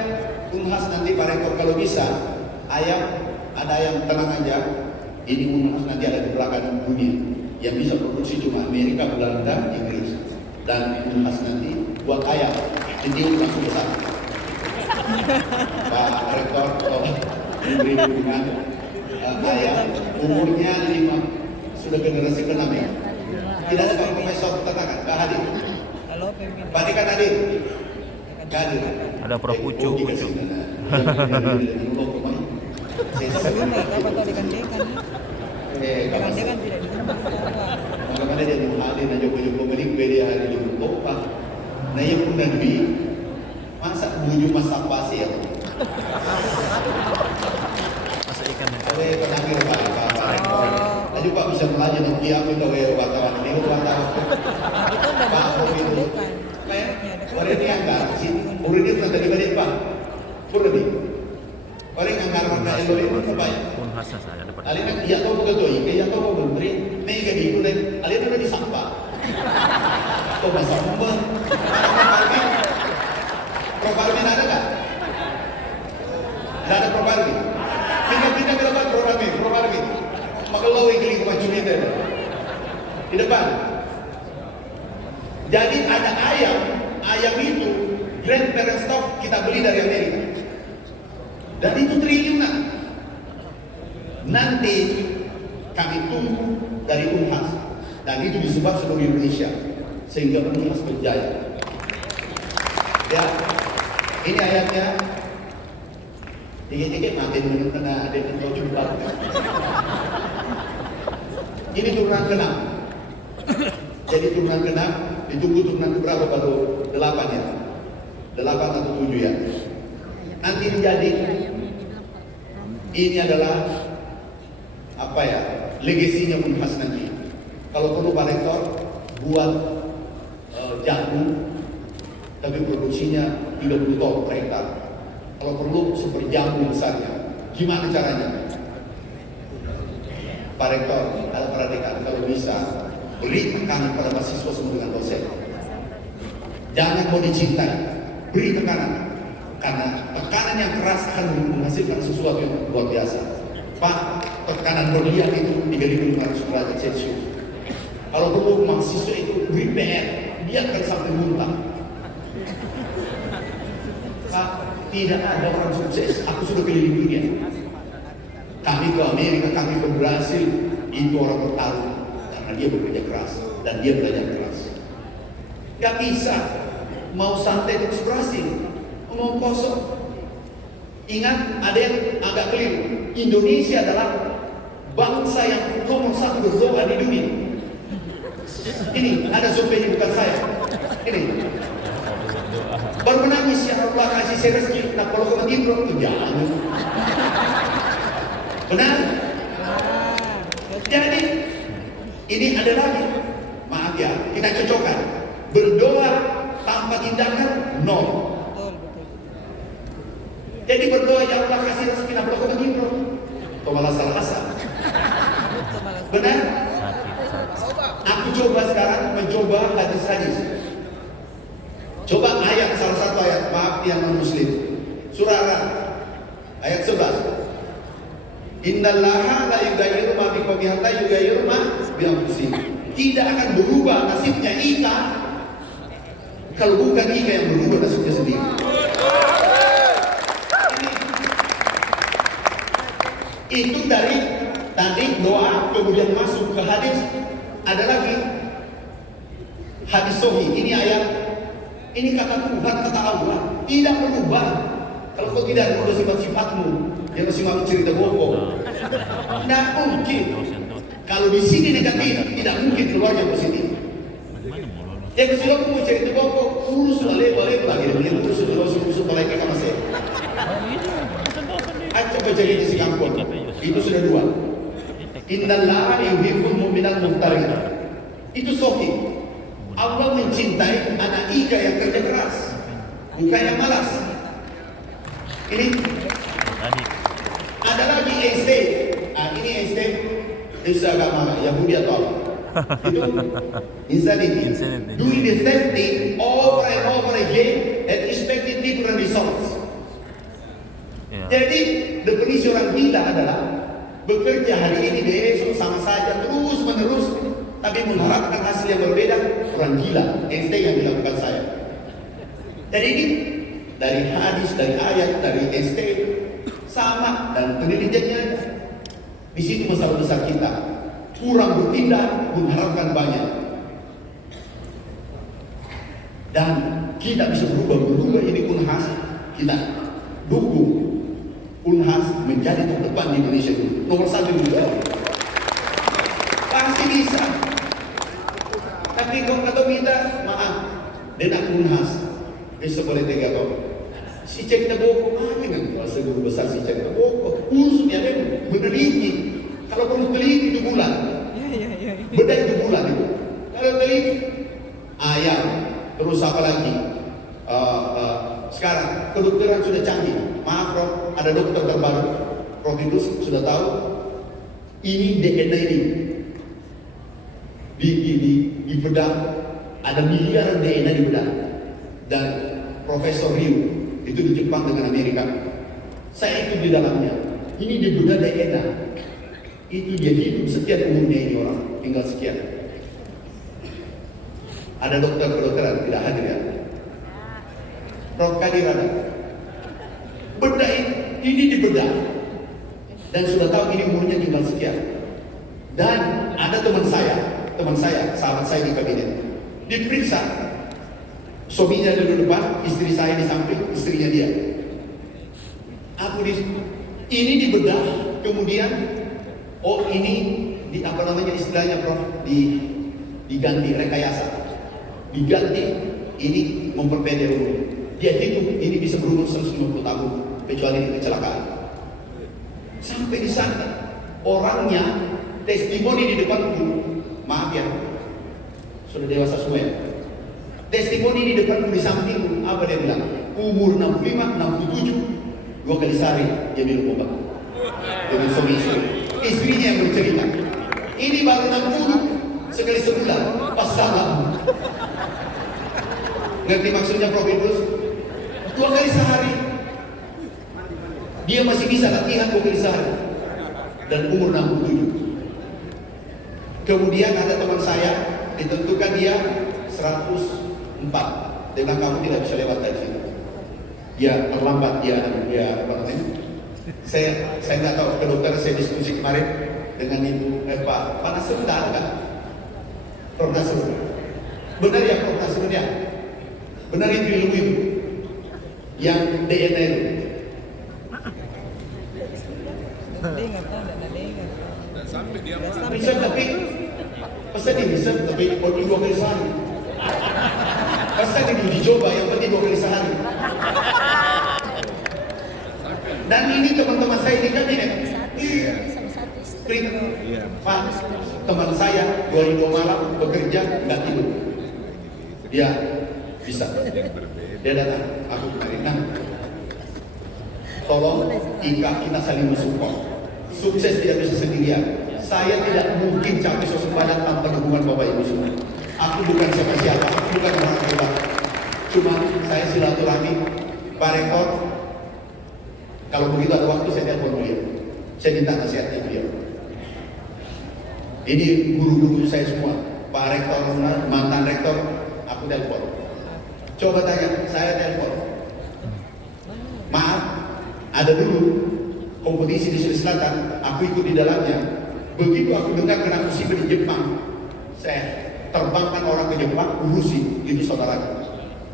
Unhas nanti Pak Rektor kalau bisa ada yang tenang aja. Ini Unhas nanti ada di belakang dunia yang bisa produksi cuma Amerika, Belanda, Inggris. Dan Unhas nanti buat ayam ini langsung besar. Pak Rektor memberi dukungan ayam umurnya 5 sudah generasi ke-6 ya. Tidak ada Pak Profesor Ternakan, Pak hadir. Pak Dekan hadir. Hadir. Ada Prof Ucu. Dekan tidak diundang. Bagaimana dia mau hadir dan joko-joko balik dia hari di Eropa. Nah yang pun Nabi masa buju masak pasir. Masa ikan ya. Saya pernah kira Pak. Tadi Pak bisa melajari dan dia pun tahu wartawan ini wartawan. Pak itu. Orang ini anggar sih. Orang ini tadi balik Pak. Kurang orang yang anggar warna elo itu terbaik. Unhas saya dapat. Alin nak dia tahu betul ini, dia tahu menteri, mega di kulen, alin ada di sampah. Kau bahasa umum. Profarmen ada tak? kita ini. Di depan. Jadi ada ayam itu grandparent stock kita beli dari Amerika. Dan itu triliunan. Nanti kami tunggu dari Unhas. Dan itu disebar seluruh Indonesia. Sehingga Unhas berjaya. Ya, ini ayamnya. Dikit-dikit mati menurut ada yang tahu jumpa. Ini turunan ke-6. Jadi turunan ke-6, ditunggu turunan ke berapa baru 8 ya. 8 atau 7 ya. Nanti menjadi ini adalah apa ya? Legasinya Unhas nanti. Kalau perlu Pak Rektor buat jagung, tapi produksinya 30 ton per hektar. Kalau perlu seperti jagung besarnya. Gimana caranya? Pak Rektor, para dekan kalau bisa beri tekanan pada mahasiswa semua dengan dosen. Jangan mau dicintai, beri tekanan. Karena tekanan yang keras akan menghasilkan sesuatu yang luar biasa. Pak, tekanan berlian itu 3.500 derajat Celcius. Kalau perlu mahasiswa itu beri PR, biarkan sampai muntah. Pak, tidak ada orang sukses. Aku sudah keliling dunia. Kami ke Amerika, kami ke Brasil, itu orang bertarung karena dia bekerja keras dan dia belajar keras. Gak bisa mau santai terus berhasil, mau kosong. Ingat, ada yang agak keliru. Indonesia adalah bangsa yang nomor 1 berdoa di dunia. Ini ada surveinya bukan saya. Ini baru menangis ya Allah kasih saya rezeki. Nah kalau kau tidur itu jangan. Benar? Jadi ini ada lagi. Maaf ya, kita cocokkan. Berdoa tanpa tindakan nol. Jadi berdoa ya Allah kasih rezeki. Nah kalau kau tidur itu malah salah asal. Benar? Aku coba sekarang mencoba hadis-hadis. Coba ayat, salah satu ayat, maaf yang non-muslim. Surah Ar-Ra'd ayat 11. Innallaha la yughayyiru ma biqaumin hatta yughayyiru ma bi anfusihim. Tidak akan berubah nasibnya Ika kalau bukan Ika yang berubah nasibnya sendiri. Itu dari tadi doa, kemudian masuk ke hadis. Ada lagi hadis sahih. Ini ayat. Ini kata Tuhan, kata Allah, tidak berubah. Kalau kau tidak berubah sifat-sifatmu, yang masih mau cerita bohong. Tidak mungkin. Kalau di sini negatif, tidak mungkin keluarnya positif. Yang sudah mau cerita bohong, urus lale-lale lagi dengan urus mereka sama saya. Acap jadi di Singapura. Itu sudah 2. Innallaha yuhibbul mu'minal muqtarin. Itu sahih. Allah mencintai anak Ika yang kerja keras, bukan yang malas. Ini ada lagi Einstein. Ini Einstein itu agama Yahudi atau apa? Itu insanity. Doing the same thing over and over again and expecting different results. Jadi definisi orang gila adalah bekerja hari ini besok sama saja terus menerus. Tapi mengharapkan hasil yang berbeda, orang gila. Einstein yang bilang bukan saya. Jadi ini dari hadis, dari ayat, dari Einstein sama dan penelitiannya ada. Di situ masalah besar kita. Kurang bertindak, mengharapkan banyak. Dan kita bisa berubah ini Unhas. Kita dukung Unhas menjadi terdepan di Indonesia dulu. Nomor 1 juga. Pasti bisa. Tapi kalau kata kita, maaf, dia nak Unhas, besok boleh tega kau. Si cek tak bohong, dengan kuasa guru besar si cek tak bohong. Urusnya dia meneliti. Kalau perlu teliti itu bulan, beda itu bulan itu. Kalau teliti, ayam, terus apa lagi? Sekarang kedokteran sudah canggih. Maaf, Prof, ada dokter terbaru. Prof itu sudah tahu. Ini DNA ini. Di bedah ada miliaran DNA di bedah. Dan Profesor Ryu itu di Jepang dengan Amerika. Saya ikut di dalamnya. Ini di bedah DNA. Itu dia hidup sekian umurnya ini orang, tinggal sekian. Ada dokter kedokteran tidak hadir ya. Prof Kadir ada. Bedah ini dibedah dan sudah tahu ini umurnya tinggal sekian. Dan ada teman saya, sahabat saya di kabinet, diperiksa. Suaminya ada di depan, istri saya di samping, istrinya dia. Ini dibedah, kemudian ini di apa namanya istilahnya Prof, diganti rekayasa, diganti ini memperpendek umur. Dia hidup ini bisa berumur 150 tahun kecuali di kecelakaan. Sampai di sana orangnya testimoni di depanku, maaf ya, sudah dewasa semua ya. Testimoni di depanku di sampingku, apa dia bilang? Umur 65, 67, 2 kali sehari dia minum obat dengan suami istri. Istrinya yang bercerita, ini baru 60 sekali sebulan pas salam. Ngerti maksudnya Prof Idrus? 2 kali sehari dia masih bisa latihan 2 kali sehari dan umur 67. Kemudian ada teman saya ditentukan dia 104. Dia bilang kamu tidak bisa lewat dari sini. Dia terlambat, dia apa namanya? Saya nggak tahu, ke dokter saya diskusi kemarin dengan Ibu Pak Nasrul kan? Prof Nasrul. Benar ya Prof Nasrul ya? Benar itu ilmu itu yang DNA itu. Bisa tapi pesan di bisa tapi perlu 2 kali sehari. Pesan di uji coba yang penting 2 kali sehari. Dan ini teman-teman saya di kabinet. Pak, teman saya 2 malam bekerja nggak tidur. Dia bisa. Dia datang, aku kemarin. Nah, tolong kita saling mensupport. Sukses tidak bisa sendirian. Saya tidak mungkin capai sosok banyak tanpa dukungan Bapak Ibu semua. Aku bukan siapa-siapa, aku bukan orang hebat. Cuma saya silaturahmi, Pak Rektor. Kalau begitu ada waktu saya telepon beliau. Saya minta nasihatnya beliau. Ini guru-guru saya semua, Pak Rektor, mantan Rektor, aku telepon. Coba tanya, saya telepon. Maaf, ada dulu kompetisi di Sulawesi Selatan, aku ikut di dalamnya. Begitu aku dengar kena musibah di Jepang, saya terbangkan orang ke Jepang, urusi itu saudara,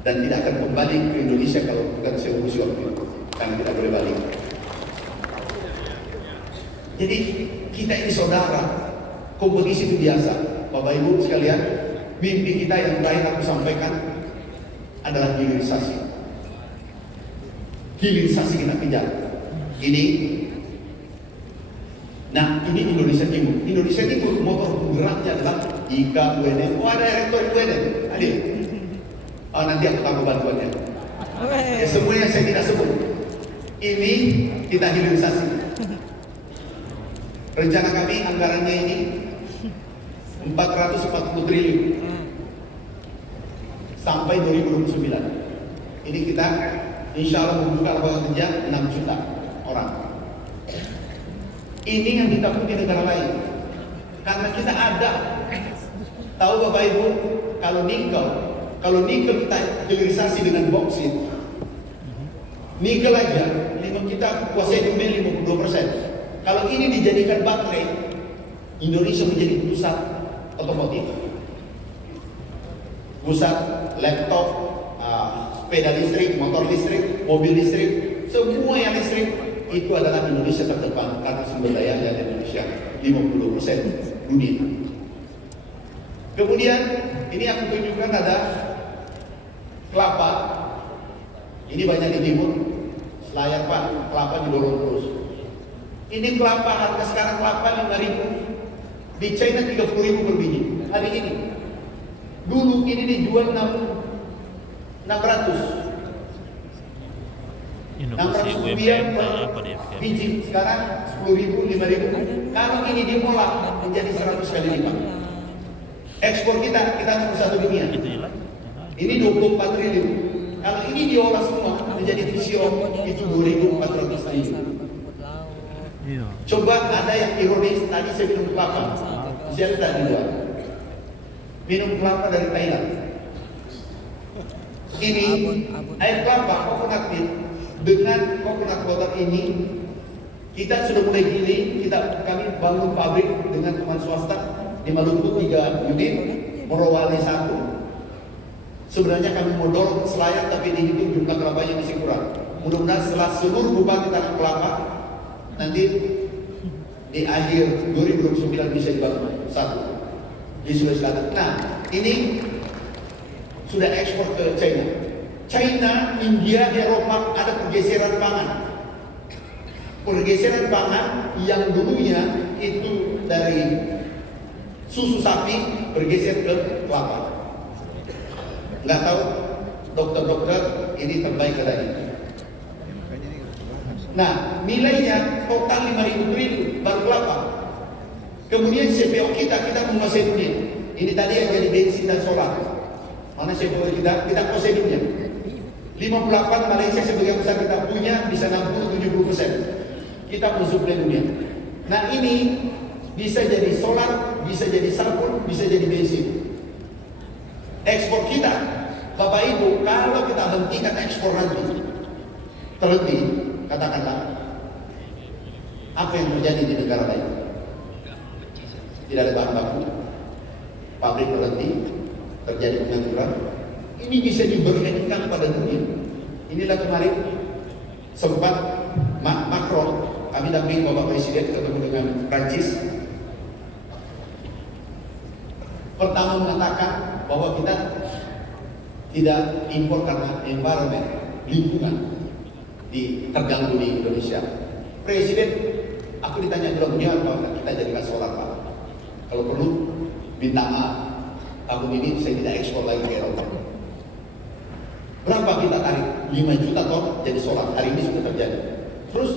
dan tidak akan kembali ke Indonesia kalau bukan saya urusi waktu itu, karena tidak boleh balik. Jadi kita ini saudara, kompetisi itu biasa. Bapak Ibu sekalian, mimpi kita yang terakhir aku sampaikan adalah hilirisasi. Hilirisasi kita kejar. Ini Indonesia Timur. Indonesia Timur motor penggeraknya adalah IKUNM. Oh ada rektor IKUNM, hadir. Oh nanti aku tambah bantuannya. Ya, semuanya saya tidak sebut. Ini kita hilirisasi. Rencana kami anggarannya ini 440 triliun sampai 2029. Ini kita insya Allah membuka lapangan kerja 6 juta orang. Ini yang ditakuti negara lain. Karena kita ada. Tahu Bapak Ibu, kalau nikel kita hilirisasi dengan boksit. Nikel aja, kita kuasai dunia 52%. Kalau ini dijadikan baterai, Indonesia menjadi pusat otomotif. Pusat laptop, sepeda listrik, motor listrik, mobil listrik, semua yang listrik itu adalah Indonesia terdepan karena sumber daya Indonesia 50% dunia. Kemudian ini aku tunjukkan ada kelapa. Ini banyak di timur. Selayar Pak, kelapa didorong terus. Ini kelapa harga sekarang kelapa 5.000. Di China 30.000 per biji. Hari ini. Dulu ini dijual 600. Inovasi 600 UMKM per apa dia pikir? biji. Sekarang 10.000, 5.000. Kalau ini diolah menjadi 100 kali lipat. Ekspor kita nomor 1 dunia. Itu jelas. Ini 24 triliun. Kalau ini diolah semua menjadi vision itu 2.400 triliun. Iya. Coba ada yang ironis, tadi saya minum kelapa. Saya lihat di luar. Minum kelapa dari Thailand. Ini air kelapa coconut milk dengan coconut water ini kita sudah mulai giling. Kami bangun pabrik dengan teman swasta di Maluku 3 unit, Morowali 1. Sebenarnya kami mau dorong Selayar tapi dihitung jumlah kelapa yang masih kurang. Mudah-mudahan setelah seluruh bupati tanam kelapa nanti di akhir 2029 bisa dibangun satu di Sulawesi Selatan. Nah, ini sudah ekspor ke China. China, India, Eropa ada pergeseran pangan. Pergeseran pangan yang dulunya itu dari susu sapi bergeser ke kelapa. Nggak tahu dokter-dokter ini terbaik tadi. Nah, nilainya total 5.000 triliun baru kelapa. Kemudian CPO kita menguasai dunia. Ini tadi yang jadi bensin dan solar. Mana CPO kita kuasai dunia. 58 Malaysia sebagai besar kita punya bisa 60-70%. Kita mensuplai dunia. Nah ini bisa jadi solar, bisa jadi sabun, bisa jadi bensin. Ekspor kita, Bapak Ibu, kalau kita hentikan ekspor nanti, terhenti, katakanlah, apa yang terjadi di negara lain? Tidak ada bahan baku, pabrik berhenti, terjadi pengangguran. Ini bisa diberhentikan pada dunia. Inilah kemarin sempat Macron, kami dampingi Bapak Presiden ketemu dengan Prancis. Pertama mengatakan bahwa kita tidak impor karena environment, lingkungan terganggu di Indonesia. Presiden, aku ditanya belum apa kita jadikan solar Pak. Kalau perlu minta maaf, tahun ini saya tidak ekspor lagi ke Eropa. Berapa kita tarik? 5 juta ton jadi solar. Hari ini sudah terjadi. Terus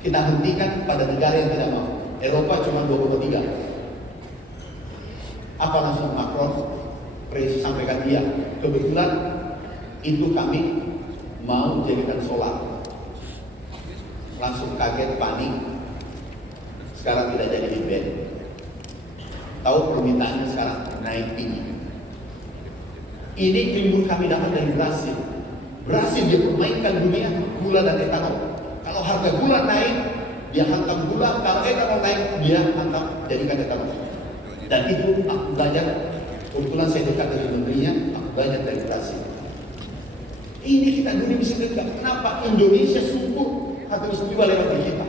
kita hentikan pada negara yang tidak mau. Eropa cuma 23. Apa langsung Macron Presiden sampaikan dia, kebetulan itu kami mau jadikan solar. Langsung kaget, panik. Sekarang tidak jadi event. Tahu permintaannya sekarang naik tinggi. Ini timbul kami dapat dari Brasil. Brasil dia permainkan dunia gula dan etanol. Kalau harga gula naik, dia hantam gula. Kalau etanol naik, dia hantam jadikan etanol. Dan itu aku belajar. Kebetulan saya dekat dengan menterinya, aku belajar dari Brasil. Ini kita dunia bisa dekat. Kenapa Indonesia sungguh harus jual lewat kita?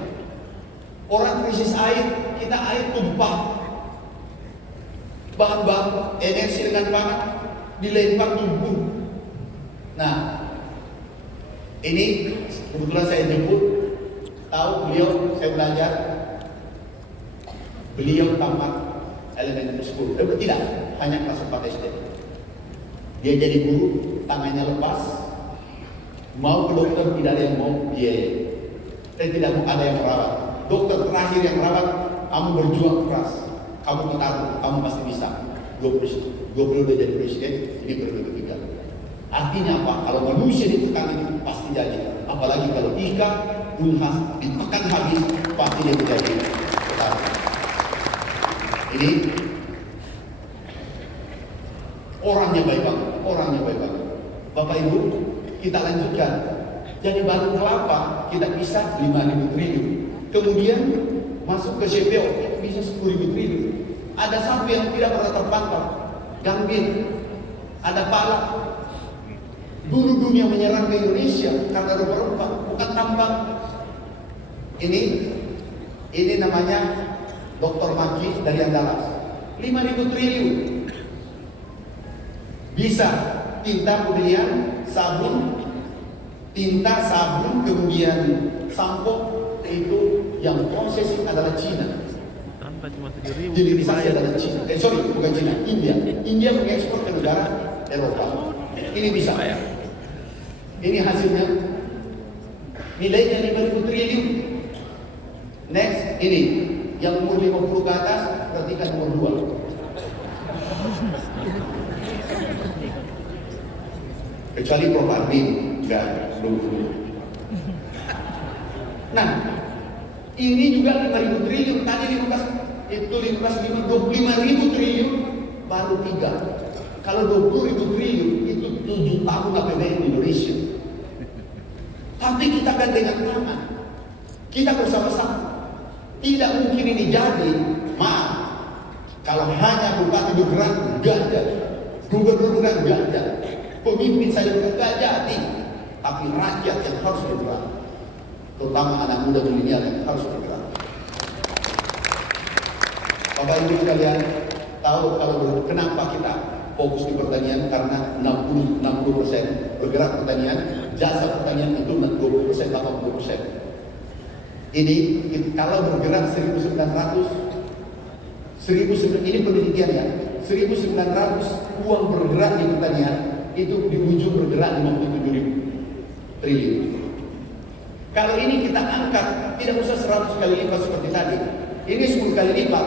Orang krisis air, kita air tumpah. Bahan-bahan energi dengan pangan dilempar tumpul. Nah, ini kebetulan saya jemput, tahu beliau, saya belajar, beliau tamat elementary school, tidak, hanya kelas 4 SD. Dia jadi guru, tangannya lepas, mau ke dokter tidak ada yang mau biaya, dan tidak mau ada yang merawat. Dokter terakhir yang merawat, kamu berjuang keras, kamu bertarung, kamu pasti bisa. 20 udah jadi presiden, ini periode ketiga. Artinya apa? Kalau manusia ditekan itu pasti jadi. Apalagi kalau Ika, Unhas ditekan habis, pasti dia jadi. Ini orangnya baik banget, Bapak Ibu, kita lanjutkan. Jadi baru kelapa kita bisa 5.000 triliun. Kemudian masuk ke CPO bisa 10.000 triliun. Ada satu yang tidak pernah terpantau, Gambir, ada palak. Dulu dunia menyerang ke Indonesia karena rempah-rempah, bukan tambang. Ini namanya Dr. Maki dari Andalas, 5.000 triliun. Bisa tinta, kemudian sabun, kemudian sampo, itu yang prosesing adalah Cina. Tambah cuma 7.000. Hilirisasi adalah Cina. Bukan Cina, India. India mengekspor ke negara Eropa. Ini bisa. Ini hasilnya. Nilainya 5.000 triliun. Next, ini yang umur 50 ke atas, perhatikan nomor 2. Kecuali Prof. Armin, enggak, belum. Nah, Ini juga 5.000 triliun. Tadi 25.000 triliun baru 3. Kalau 20.000 triliun itu 7 tahun APBN Indonesia. Tapi kita gandengan tangan, kita bersama-sama. Tidak mungkin ini jadi. Kalau hanya bupati bergerak enggak jadi, gubernur bergerak enggak jadi, pemimpin saya bergerak enggak jadi. Tapi rakyat yang harus bergerak, terutama anak muda milenial yang harus bergerak. Bapak Ibu sekalian, tahu kalau kenapa kita fokus di pertanian? Karena 60% bergerak pertanian, jasa pertanian itu 20%, 80%. Ini kalau bergerak 1.900 ini penelitian ya, 1.900 uang bergerak di pertanian itu di ujung bergerak 57.000 triliun. Kalau ini kita angkat, tidak usah 100 kali lipat seperti tadi, ini 10 kali lipat,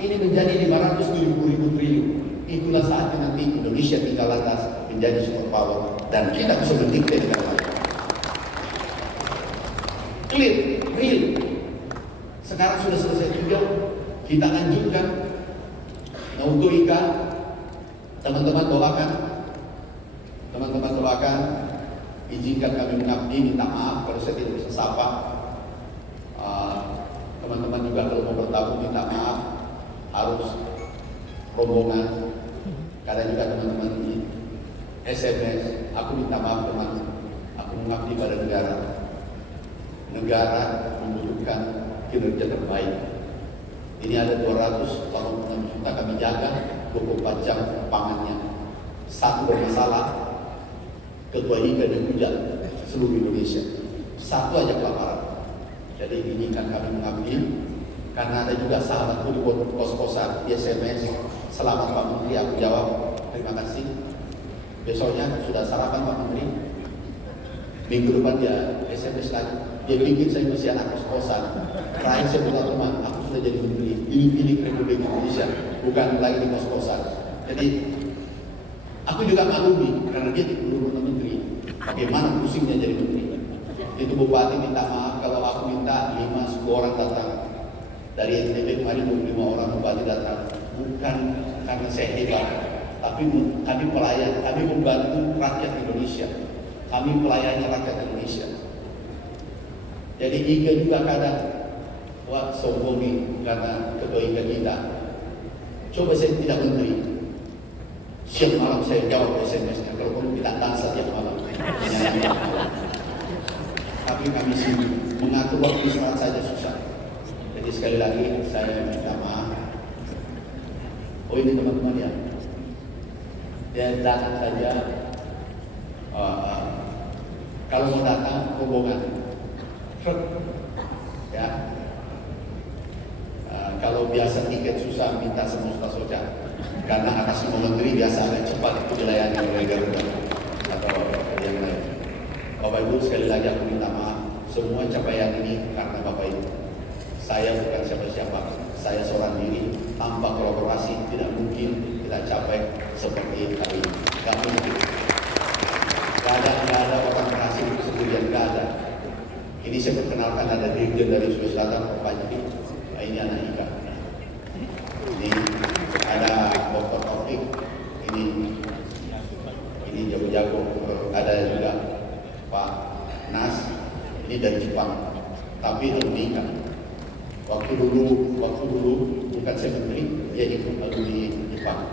ini menjadi 570.000 triliun. Itulah saatnya nanti Indonesia tinggal lantas menjadi superpower dan kita bisa berdikte dengan baik. Clear, real. Sekarang sudah selesai tujuan, kita lanjutkan. Nah, untuk Ika, teman-teman doakan, izinkan kami mengabdi, minta maaf kalau saya tidak bisa sapa. Teman-teman juga kalau mau bertamu minta maaf, harus rombongan. Kadang juga teman-teman di SMS, aku minta maaf teman, aku mengabdi pada negara. Negara membutuhkan kinerja terbaik. Ini ada 286 juta kami jaga, 24 jam pangannya. Satu bermasalah, ketua IKA dihujat seluruh Indonesia. Satu aja kelaparan. Jadi izinkan kami mengabdi, karena ada juga sahabatku di kos-kosan, di SMS, selamat Pak Menteri, aku jawab, terima kasih. Besoknya sudah sarapan Pak Menteri. Minggu depan dia SMS lagi. Dia bikin saya masih anak kos-kosan. Terakhir saya bilang teman, aku sudah jadi menteri. Ini pilih Republik Indonesia, bukan lagi di kos-kosan. Jadi aku juga maklumi karena dia dipilih menteri. Bagaimana pusingnya jadi menteri? Itu bupati minta maaf kalau aku minta 5-10 orang datang. Dari NTB kemarin 25 orang bupati datang. Bukan karena saya hebat, tapi kami pelayan, kami membantu rakyat Indonesia. Kami pelayannya rakyat Indonesia. Jadi IKA juga kadang sombong nih karena ketua IKA kita. Coba saya tidak menteri, siang malam saya jawab SMS-nya. Kalau kamu tidak dansa tiap malam, tapi kami sih mengatur waktu istirahat saja susah. Jadi sekali lagi saya minta maaf. Oh ini teman-teman ya, dia datang saja. Kalau mau datang rombongan, ya. Kalau biasa tiket susah minta sama Ustaz Soja, karena atas nama menteri biasa agak cepat itu dilayani oleh Garuda atau yang lain. Bapak Ibu sekali lagi aku minta maaf, semua capaian ini karena Bapak Ibu. Saya bukan siapa-siapa, saya seorang diri. Tanpa kolaborasi tidak mungkin kita capai seperti hari ini. Gak mungkin. Gak ada orang berhasil itu sendirian, gak ada. Ini saya perkenalkan ada dirjen dari Sulawesi Selatan, Pak Jadi. Ini anak Ika. Ini ada Dr. Taufik. Ini jago-jago. Ada juga Pak Nas. Ini dari Jepang. Tapi alumni Ika. Waktu dulu bukan saya menteri, dia ikut alumni Jepang.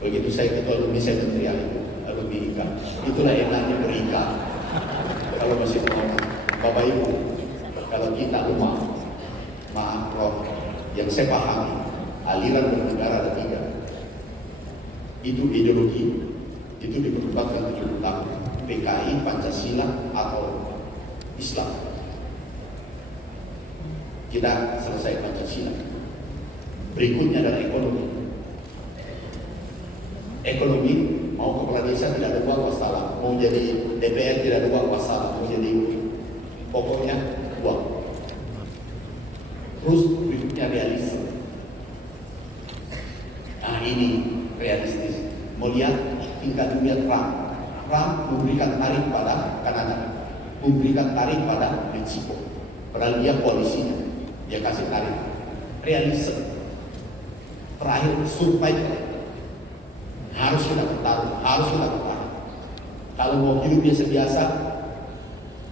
Begitu saya ketua alumni, saya menteri alumni Ika. Itulah enaknya berika. Kalau masih mau Bapak Ibu, kalau kita rumah, maaf Prof, yang saya pahami, aliran bernegara ada 3. Itu ideologi, itu diperdebatkan 70 tahun. PKI, Pancasila, atau Islam. Kita selesai Pancasila. Berikutnya adalah ekonomi. Ekonomi, mau kepala desa tidak ada uang wassalam, mau jadi DPR tidak ada uang wassalam, mau jadi pokoknya uang. Terus berikutnya realisme. Nah ini realistis. Melihat tingkat dunia Trump memberikan tarif pada Kanada, memberikan tarif pada Meksiko, padahal dia koalisinya. dia kasih tarif realisme. Terakhir survival. Harus kita bertarung, harus kita bertahan. Kalau mau hidup biasa-biasa,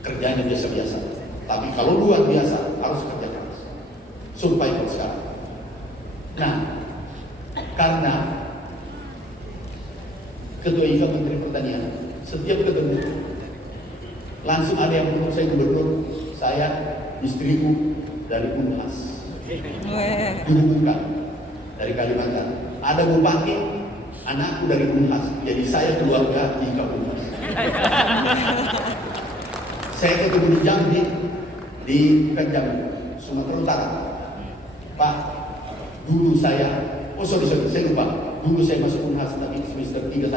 kerjanya biasa-biasa. Tapi kalau luar biasa, harus kerja keras. Survival sekarang. Nah, karena Ketua IFA Menteri Pertanian setiap ketemu langsung ada yang menurut saya gubernur, saya, istriku dari Unhas dihubungkan dari Kalimantan. Ada bupati, anakku dari Unhas, jadi saya keluarga IFA Unhas. Saya ketemu di Jambi, di Jambi, Sumatera Utara. Pak, dulu saya, saya lupa. Dulu saya masuk Unhas, tapi semester 3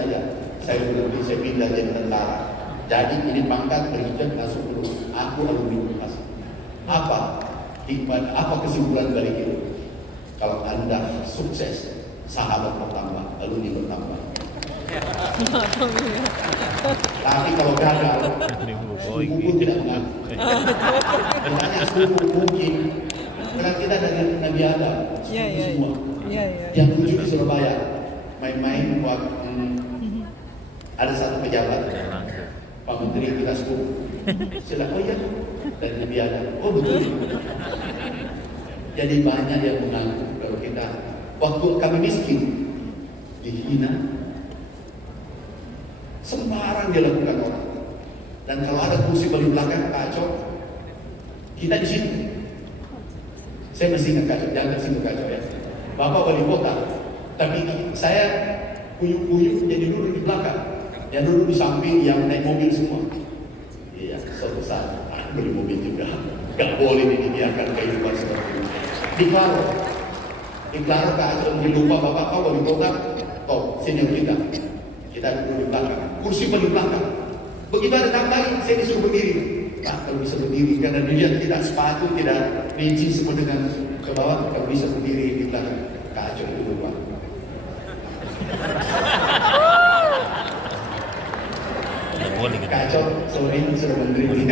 saya berhenti, saya pindah jadi tentara. Jadi ini pangkat berhijab langsung dulu. Aku alumni Unhas. Apa hikmah, apa kesimpulan balik itu? Kalau Anda sukses, sahabat bertambah, alumni bertambah. Tapi kalau gagal, sepupu tidak mengaku. Bertanya sepupu mungkin, karena kita dari Nabi Adam, semua. Yang lucu di Surabaya, main-main waktu ada satu pejabat, Pak Menteri kita sepupu. Sila, oh iya, dari Nabi Adam. Oh betul. Jadi banyak yang mengaku kalau kita, waktu kami miskin, dihina, sembarang dia lakukan orang. Dan kalau ada kursi paling belakang kacau, kita di situ. Saya masih ingat kacau, jangan kasih kacau ya. Bapak wali kota, tapi saya kuyuk-kuyuk jadi duduk di belakang, yang duduk di samping, yang naik mobil semua. Iya, suatu saat aku beli mobil juga, gak boleh dibiarkan kehidupan seperti ini. Di Klaro kacau, mungkin lupa bapak kau wali kota, top senior kita duduk di belakang, kursi paling belakang. Begitu ada tamu saya disuruh berdiri. Pak, kalau bisa berdiri, karena dilihat tidak sepatu, tidak rinci semua dengan ke bawah, kalau bisa berdiri di belakang. Kacau itu Pak. Kacau, sorry, suruh menteri.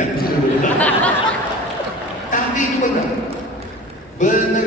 Tapi itu benar. Benar